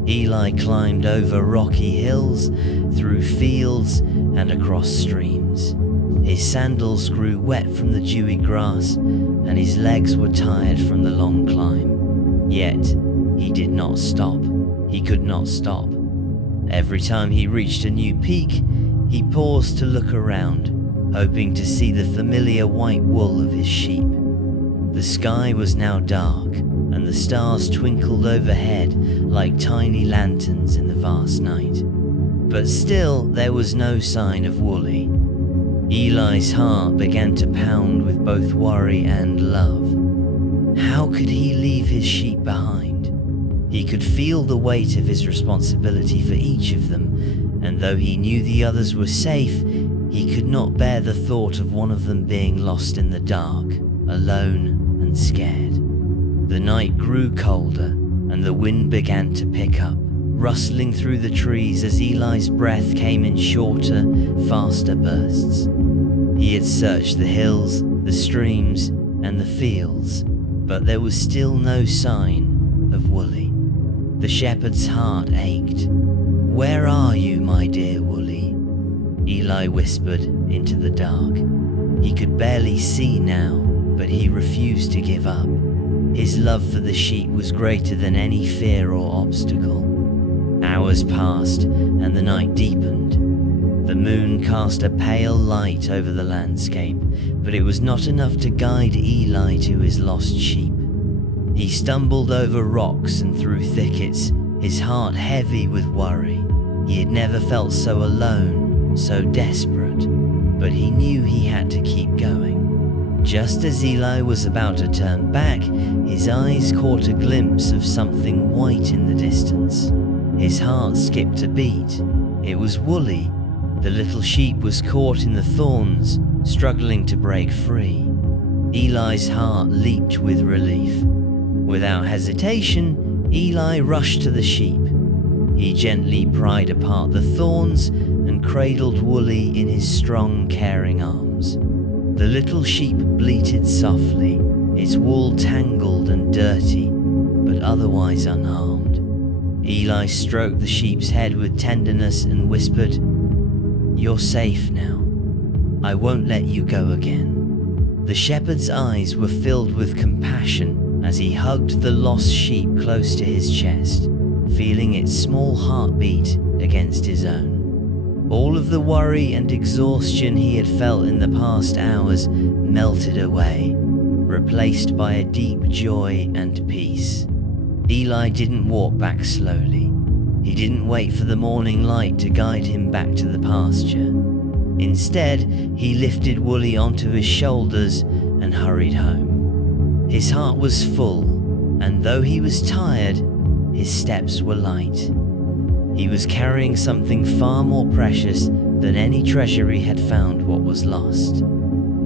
Eli climbed over rocky hills, through fields, and across streams. His sandals grew wet from the dewy grass, and his legs were tired from the long climb. Yet, he did not stop. He could not stop. Every time he reached a new peak, he paused to look around, hoping to see the familiar white wool of his sheep. The sky was now dark, and the stars twinkled overhead like tiny lanterns in the vast night. But still, there was no sign of Woolly. Eli's heart began to pound with both worry and love. How could he leave his sheep behind? He could feel the weight of his responsibility for each of them, and though he knew the others were safe, he could not bear the thought of one of them being lost in the dark, alone and scared. The night grew colder, and the wind began to pick up, rustling through the trees as Eli's breath came in shorter, faster bursts. He had searched the hills, the streams, and the fields, but there was still no sign of Woolly. The shepherd's heart ached. "Where are you, my dear Woolly?" Eli whispered into the dark. He could barely see now, but he refused to give up. His love for the sheep was greater than any fear or obstacle. Hours passed, and the night deepened. The moon cast a pale light over the landscape, but it was not enough to guide Eli to his lost sheep. He stumbled over rocks and through thickets, his heart heavy with worry. He had never felt so alone, so desperate, but he knew he had to keep going. Just as Eli was about to turn back, his eyes caught a glimpse of something white in the distance. His heart skipped a beat. It was Woolly. The little sheep was caught in the thorns, struggling to break free. Eli's heart leaped with relief. Without hesitation, Eli rushed to the sheep. He gently pried apart the thorns and cradled Woolly in his strong, caring arms. The little sheep bleated softly, its wool tangled and dirty, but otherwise unharmed. Eli stroked the sheep's head with tenderness and whispered, "You're safe now. I won't let you go again." The shepherd's eyes were filled with compassion as he hugged the lost sheep close to his chest, feeling its small heartbeat against his own. All of the worry and exhaustion he had felt in the past hours melted away, replaced by a deep joy and peace. Eli didn't walk back slowly. He didn't wait for the morning light to guide him back to the pasture. Instead, he lifted Woolly onto his shoulders and hurried home. His heart was full, and though he was tired, his steps were light. He was carrying something far more precious than any treasure he had found what was lost.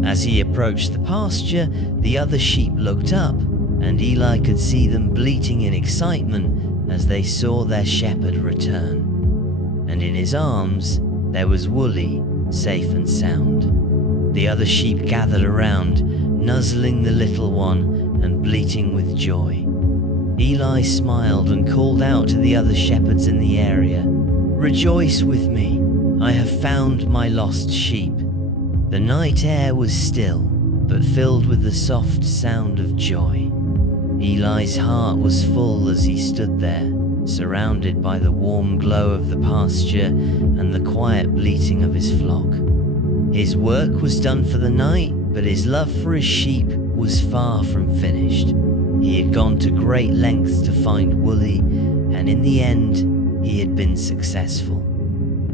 As he approached the pasture, the other sheep looked up, and Eli could see them bleating in excitement as they saw their shepherd return. And in his arms, there was Woolly, safe and sound. The other sheep gathered around, nuzzling the little one and bleating with joy. Eli smiled and called out to the other shepherds in the area, "Rejoice with me, I have found my lost sheep." The night air was still, but filled with the soft sound of joy. Eli's heart was full as he stood there, surrounded by the warm glow of the pasture and the quiet bleating of his flock. His work was done for the night, but his love for his sheep was far from finished. He had gone to great lengths to find Woolly, and in the end, he had been successful.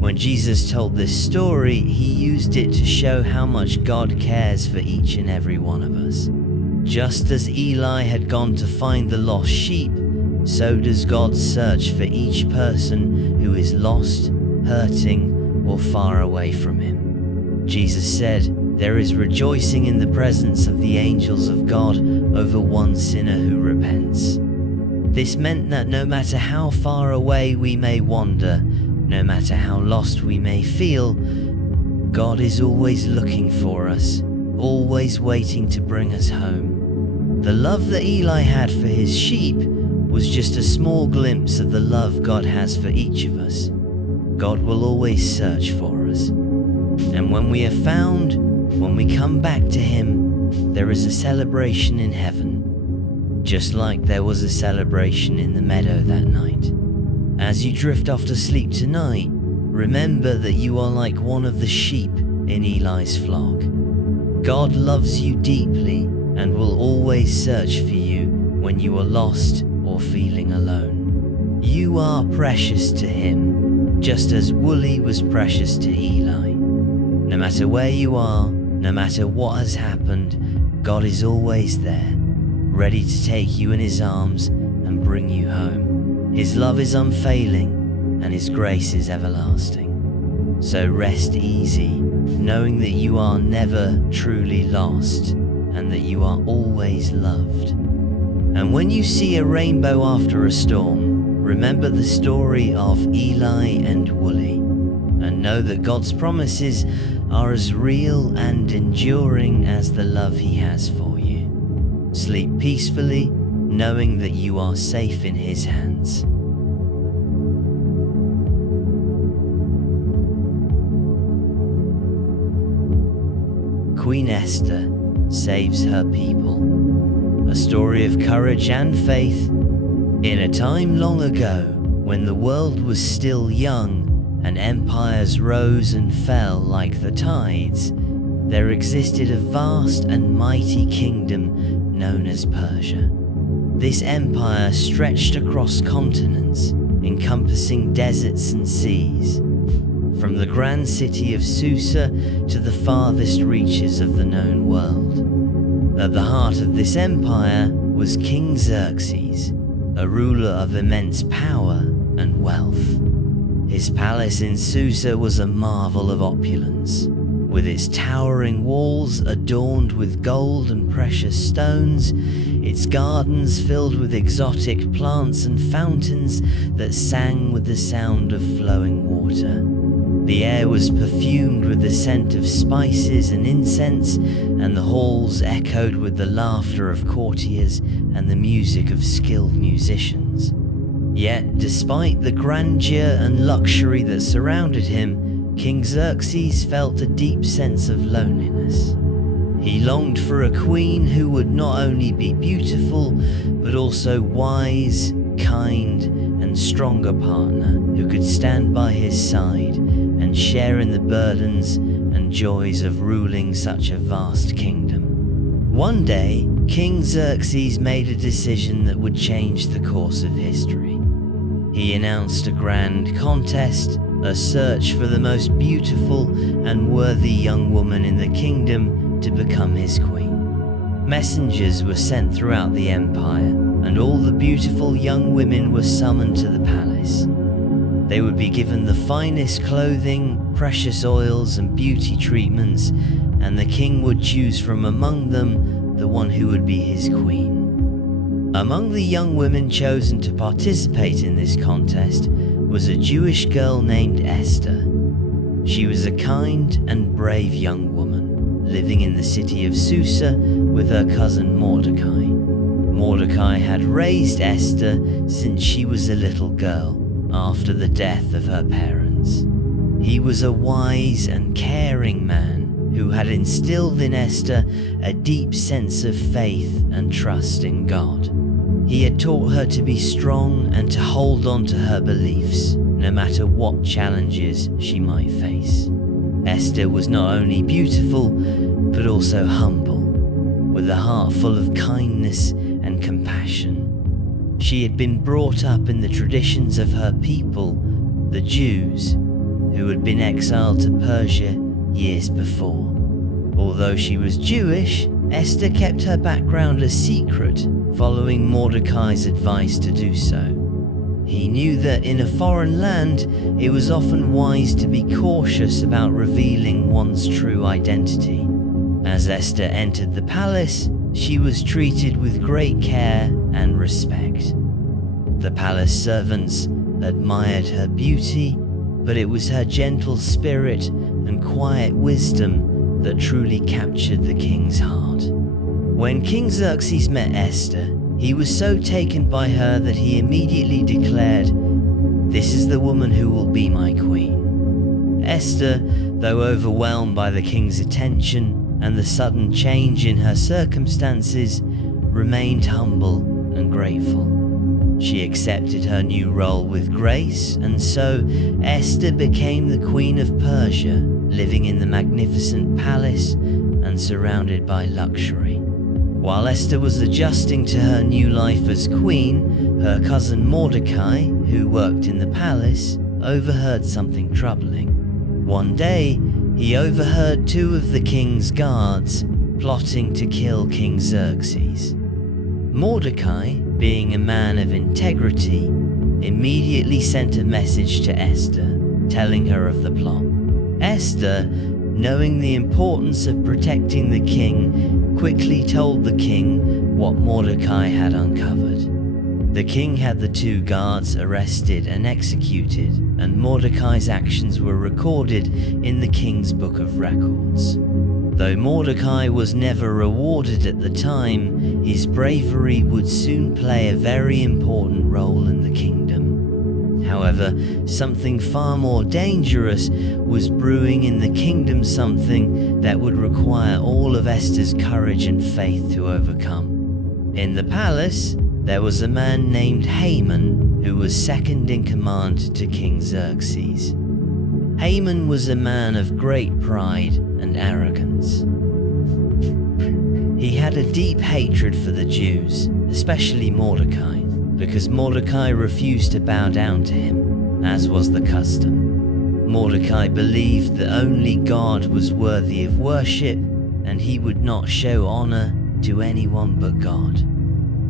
When Jesus told this story, he used it to show how much God cares for each and every one of us. Just as Eli had gone to find the lost sheep, so does God search for each person who is lost, hurting, or far away from him. Jesus said, "There is rejoicing in the presence of the angels of God over one sinner who repents." This meant that no matter how far away we may wander, no matter how lost we may feel, God is always looking for us, always waiting to bring us home. The love that Eli had for his sheep was just a small glimpse of the love God has for each of us. God will always search for us. And when we are found, when we come back to Him, there is a celebration in heaven, just like there was a celebration in the meadow that night. As you drift off to sleep tonight, remember that you are like one of the sheep in Eli's flock. God loves you deeply and will always search for you when you are lost or feeling alone. You are precious to Him, just as Wooly was precious to Eli. No matter where you are, no matter what has happened, God is always there, ready to take you in His arms and bring you home. His love is unfailing and His grace is everlasting. So rest easy, knowing that you are never truly lost and that you are always loved. And when you see a rainbow after a storm, remember the story of Eli and Wooly, and know that God's promises are as real and enduring as the love He has for you. Sleep peacefully, knowing that you are safe in His hands. Queen Esther saves her people. A story of courage and faith. In a time long ago, when the world was still young and empires rose and fell like the tides, there existed a vast and mighty kingdom known as Persia. This empire stretched across continents, encompassing deserts and seas, from the grand city of Susa to the farthest reaches of the known world. At the heart of this empire was King Xerxes, a ruler of immense power and wealth. His palace in Susa was a marvel of opulence, with its towering walls adorned with gold and precious stones, its gardens filled with exotic plants and fountains that sang with the sound of flowing water. The air was perfumed with the scent of spices and incense, and the halls echoed with the laughter of courtiers and the music of skilled musicians. Yet, despite the grandeur and luxury that surrounded him, King Xerxes felt a deep sense of loneliness. He longed for a queen who would not only be beautiful, but also wise, kind, and stronger partner who could stand by his side and share in the burdens and joys of ruling such a vast kingdom. One day, King Xerxes made a decision that would change the course of history. He announced a grand contest, a search for the most beautiful and worthy young woman in the kingdom to become his queen. Messengers were sent throughout the empire, and all the beautiful young women were summoned to the palace. They would be given the finest clothing, precious oils, and beauty treatments, and the king would choose from among them the one who would be his queen. Among the young women chosen to participate in this contest was a Jewish girl named Esther. She was a kind and brave young woman, living in the city of Susa with her cousin Mordecai. Mordecai had raised Esther since she was a little girl, after the death of her parents. He was a wise and caring man who had instilled in Esther a deep sense of faith and trust in God. He had taught her to be strong and to hold on to her beliefs, no matter what challenges she might face. Esther was not only beautiful, but also humble, with a heart full of kindness and compassion. She had been brought up in the traditions of her people, the Jews, who had been exiled to Persia years before. Although she was Jewish, Esther kept her background a secret, following Mordecai's advice to do so. He knew that in a foreign land, it was often wise to be cautious about revealing one's true identity. As Esther entered the palace, she was treated with great care and respect. The palace servants admired her beauty, but it was her gentle spirit and quiet wisdom that truly captured the king's heart. When King Xerxes met Esther, he was so taken by her that he immediately declared, "This is the woman who will be my queen." Esther, though overwhelmed by the king's attention and the sudden change in her circumstances, remained humble and grateful. She accepted her new role with grace, and so Esther became the Queen of Persia, living in the magnificent palace and surrounded by luxury. While Esther was adjusting to her new life as queen, her cousin Mordecai, who worked in the palace, overheard something troubling. One day, he overheard two of the king's guards plotting to kill King Xerxes. Mordecai, being a man of integrity, immediately sent a message to Esther, telling her of the plot. Esther, knowing the importance of protecting the king, quickly told the king what Mordecai had uncovered. The king had the two guards arrested and executed, and Mordecai's actions were recorded in the king's book of records. Though Mordecai was never rewarded at the time, his bravery would soon play a very important role in the kingdom. However, something far more dangerous was brewing in the kingdom, something that would require all of Esther's courage and faith to overcome. In the palace, there was a man named Haman who was second in command to King Xerxes. Haman was a man of great pride and arrogance. He had a deep hatred for the Jews, especially Mordecai, because Mordecai refused to bow down to him, as was the custom. Mordecai believed that only God was worthy of worship, and he would not show honor to anyone but God.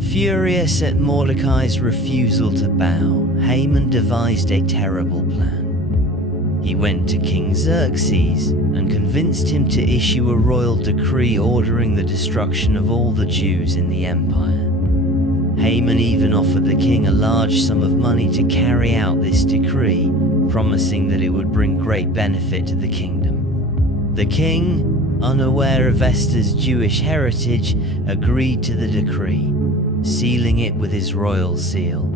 Furious at Mordecai's refusal to bow, Haman devised a terrible plan. He went to King Xerxes and convinced him to issue a royal decree ordering the destruction of all the Jews in the empire. Haman even offered the king a large sum of money to carry out this decree, promising that it would bring great benefit to the kingdom. The king, unaware of Esther's Jewish heritage, agreed to the decree, sealing it with his royal seal.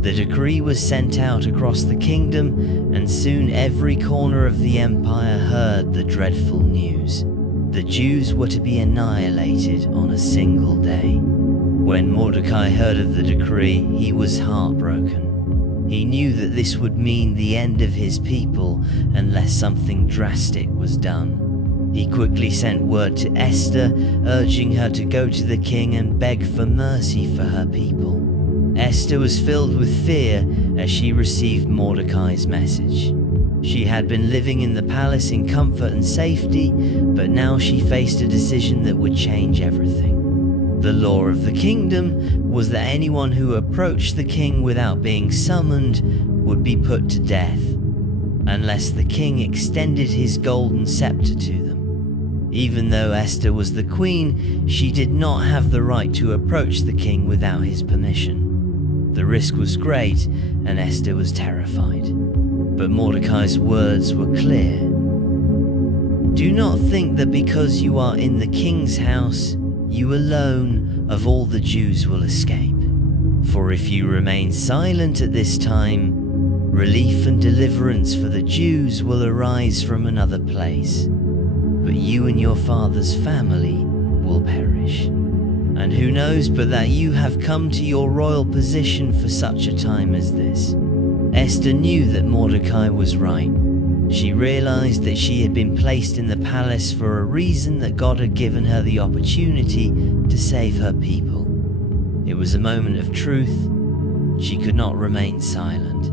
The decree was sent out across the kingdom, and soon every corner of the empire heard the dreadful news. The Jews were to be annihilated on a single day. When Mordecai heard of the decree, he was heartbroken. He knew that this would mean the end of his people unless something drastic was done. He quickly sent word to Esther, urging her to go to the king and beg for mercy for her people. Esther was filled with fear as she received Mordecai's message. She had been living in the palace in comfort and safety, but now she faced a decision that would change everything. The law of the kingdom was that anyone who approached the king without being summoned would be put to death, unless the king extended his golden scepter to them. Even though Esther was the queen, she did not have the right to approach the king without his permission. The risk was great, and Esther was terrified. But Mordecai's words were clear. "Do not think that because you are in the king's house, you alone of all the Jews will escape. For if you remain silent at this time, relief and deliverance for the Jews will arise from another place, but you and your father's family will perish. And who knows but that you have come to your royal position for such a time as this." Esther knew that Mordecai was right. She realized that she had been placed in the palace for a reason, that God had given her the opportunity to save her people. It was a moment of truth. She could not remain silent.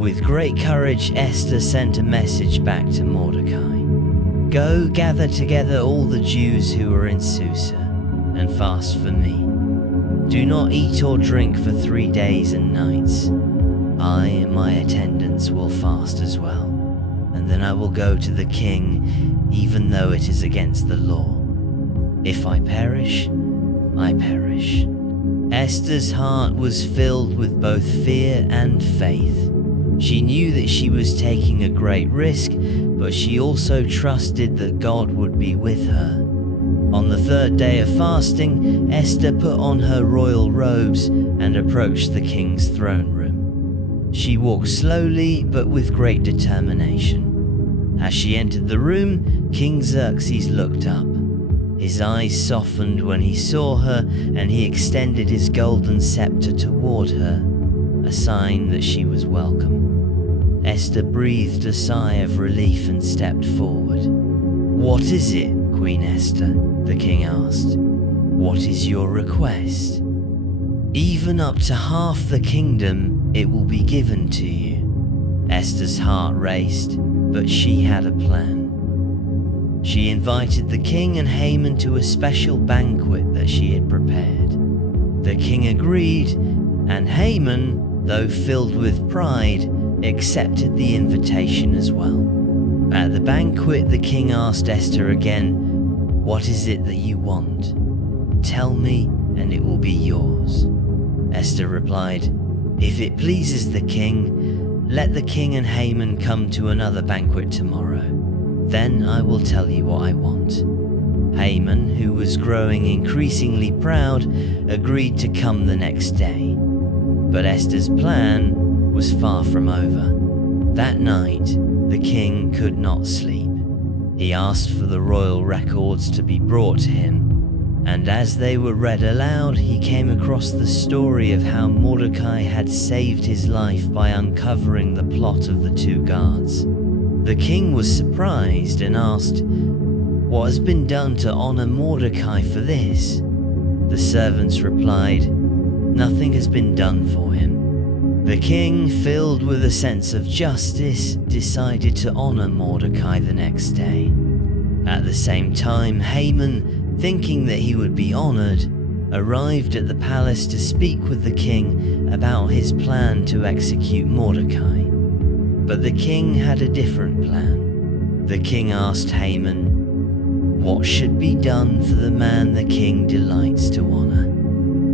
With great courage, Esther sent a message back to Mordecai. Go gather together all the Jews who are in Susa and fast for me. Do not eat or drink for 3 days and nights. I and my attendants will fast as well, and then I will go to the king, even though it is against the law. If I perish, I perish. Esther's heart was filled with both fear and faith. She knew that she was taking a great risk, but she also trusted that God would be with her. On the 3rd day of fasting, Esther put on her royal robes and approached the king's throne room. She walked slowly but with great determination. As she entered the room, King Xerxes looked up. His eyes softened when he saw her, and he extended his golden scepter toward her, a sign that she was welcome. Esther breathed a sigh of relief and stepped forward. "What is it, Queen Esther?" the king asked. "What is your request?" "Even up to half the kingdom, it will be given to you." Esther's heart raced, but she had a plan. She invited the king and Haman to a special banquet that she had prepared. The king agreed, and Haman, though filled with pride, accepted the invitation as well. At the banquet, the king asked Esther again, "What is it that you want? Tell me, and it will be yours." Esther replied, "If it pleases the king, let the king and Haman come to another banquet tomorrow. Then I will tell you what I want." Haman, who was growing increasingly proud, agreed to come the next day. But Esther's plan was far from over. That night, the king could not sleep. He asked for the royal records to be brought to him, and as they were read aloud, he came across the story of how Mordecai had saved his life by uncovering the plot of the 2 guards. The king was surprised and asked, "What has been done to honor Mordecai for this?" The servants replied, "Nothing has been done for him." The king, filled with a sense of justice, decided to honor Mordecai the next day. At the same time, Haman, thinking that he would be honored, arrived at the palace to speak with the king about his plan to execute Mordecai. But the king had a different plan. The king asked Haman, "What should be done for the man the king delights to honor?"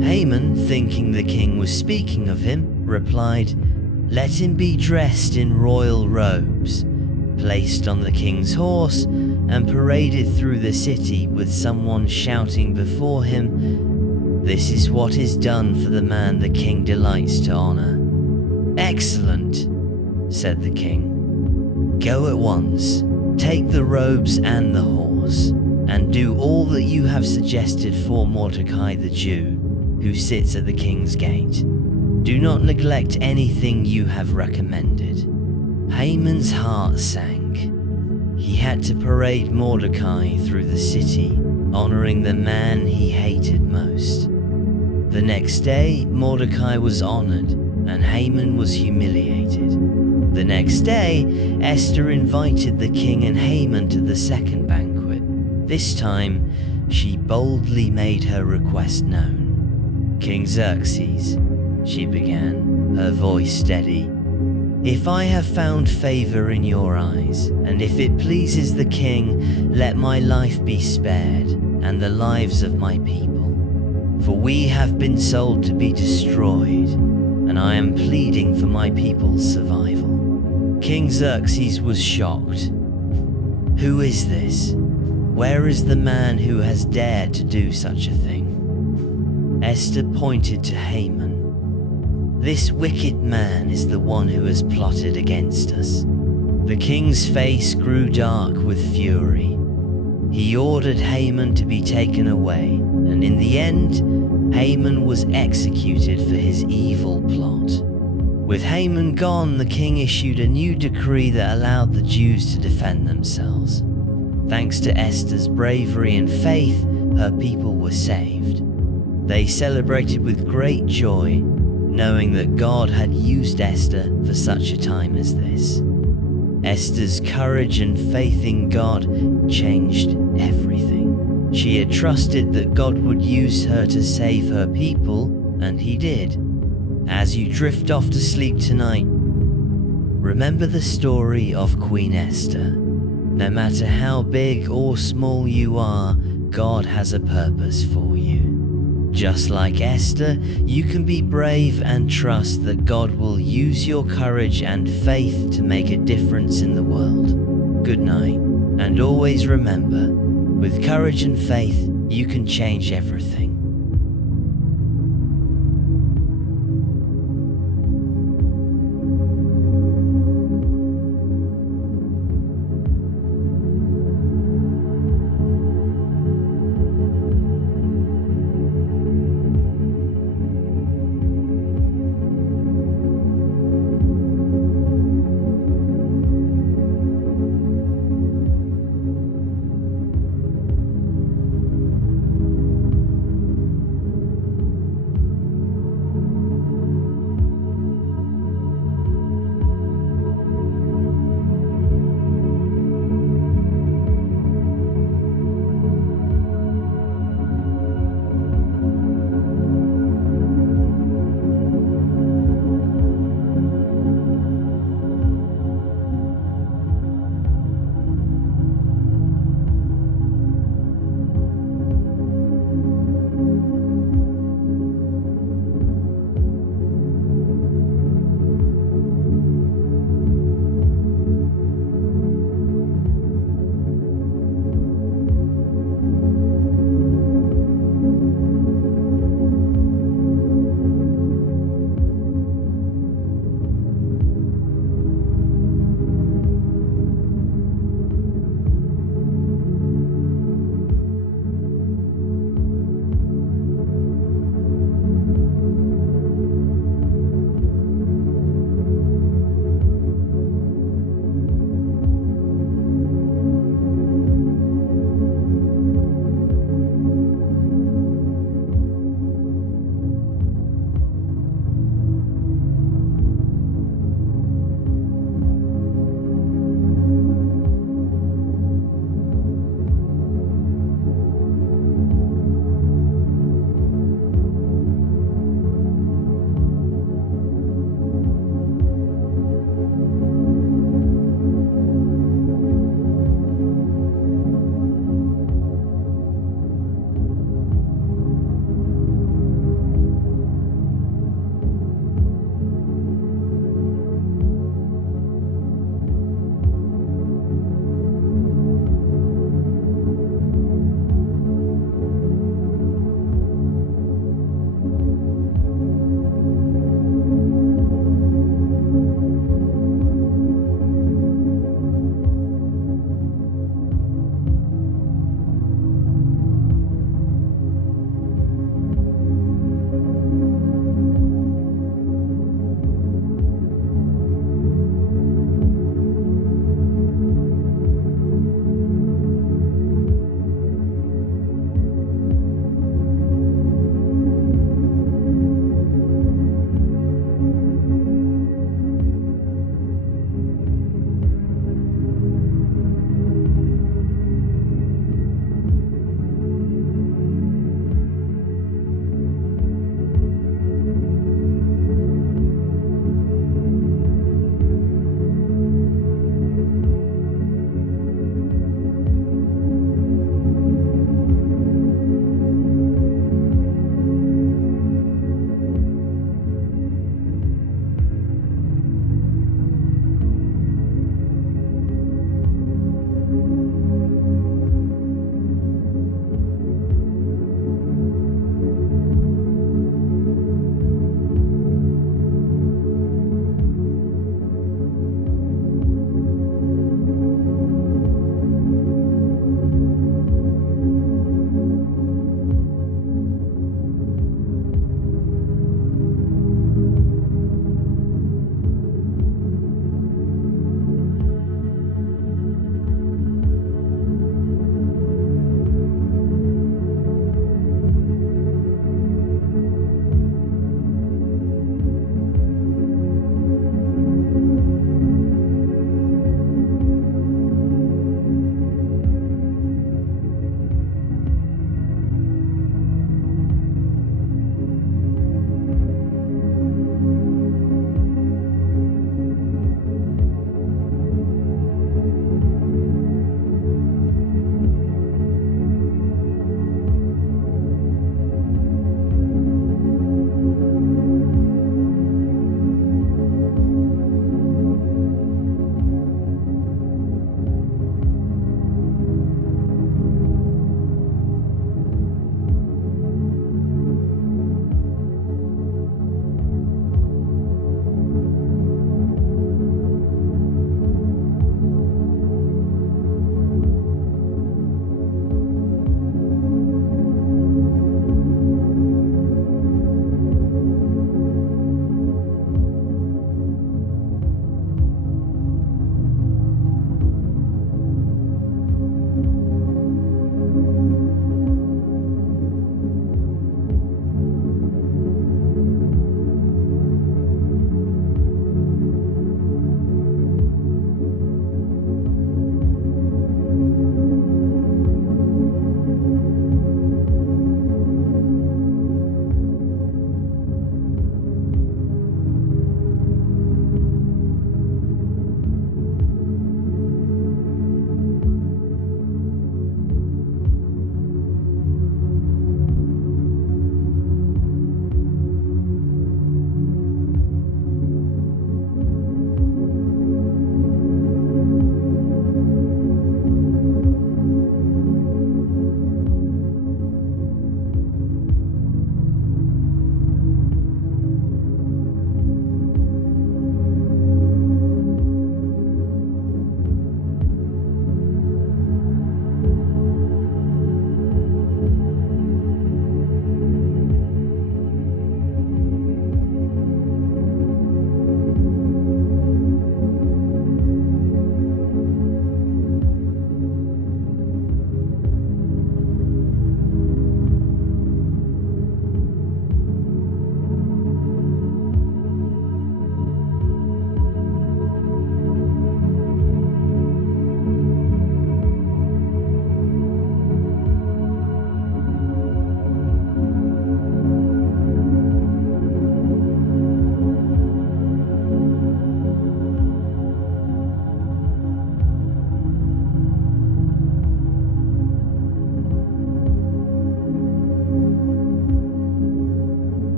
Haman, thinking the king was speaking of him, replied, "Let him be dressed in royal robes, placed on the king's horse, and paraded through the city with someone shouting before him, 'This is what is done for the man the king delights to honor.'" "Excellent," said the king. "Go at once, take the robes and the horse, and do all that you have suggested for Mordecai the Jew, who sits at the king's gate. Do not neglect anything you have recommended." Haman's heart sank. He had to parade Mordecai through the city, honoring the man he hated most. The next day, Mordecai was honored, and Haman was humiliated. The next day, Esther invited the king and Haman to the second banquet. This time, she boldly made her request known. "King Xerxes," she began, her voice steady, "if I have found favor in your eyes, and if it pleases the king, let my life be spared, and the lives of my people. For we have been sold to be destroyed, and I am pleading for my people's survival." King Xerxes was shocked. "Who is this? Where is the man who has dared to do such a thing?" Esther pointed to Haman. "This wicked man is the one who has plotted against us." The king's face grew dark with fury. He ordered Haman to be taken away, and in the end, Haman was executed for his evil plot. With Haman gone, the king issued a new decree that allowed the Jews to defend themselves. Thanks to Esther's bravery and faith, her people were saved. They celebrated with great joy, knowing that God had used Esther for such a time as this. Esther's courage and faith in God changed everything. She had trusted that God would use her to save her people, and He did. As you drift off to sleep tonight, remember the story of Queen Esther. No matter how big or small you are, God has a purpose for you. Just like Esther, you can be brave and trust that God will use your courage and faith to make a difference in the world. Good night, and always remember, with courage and faith, you can change everything.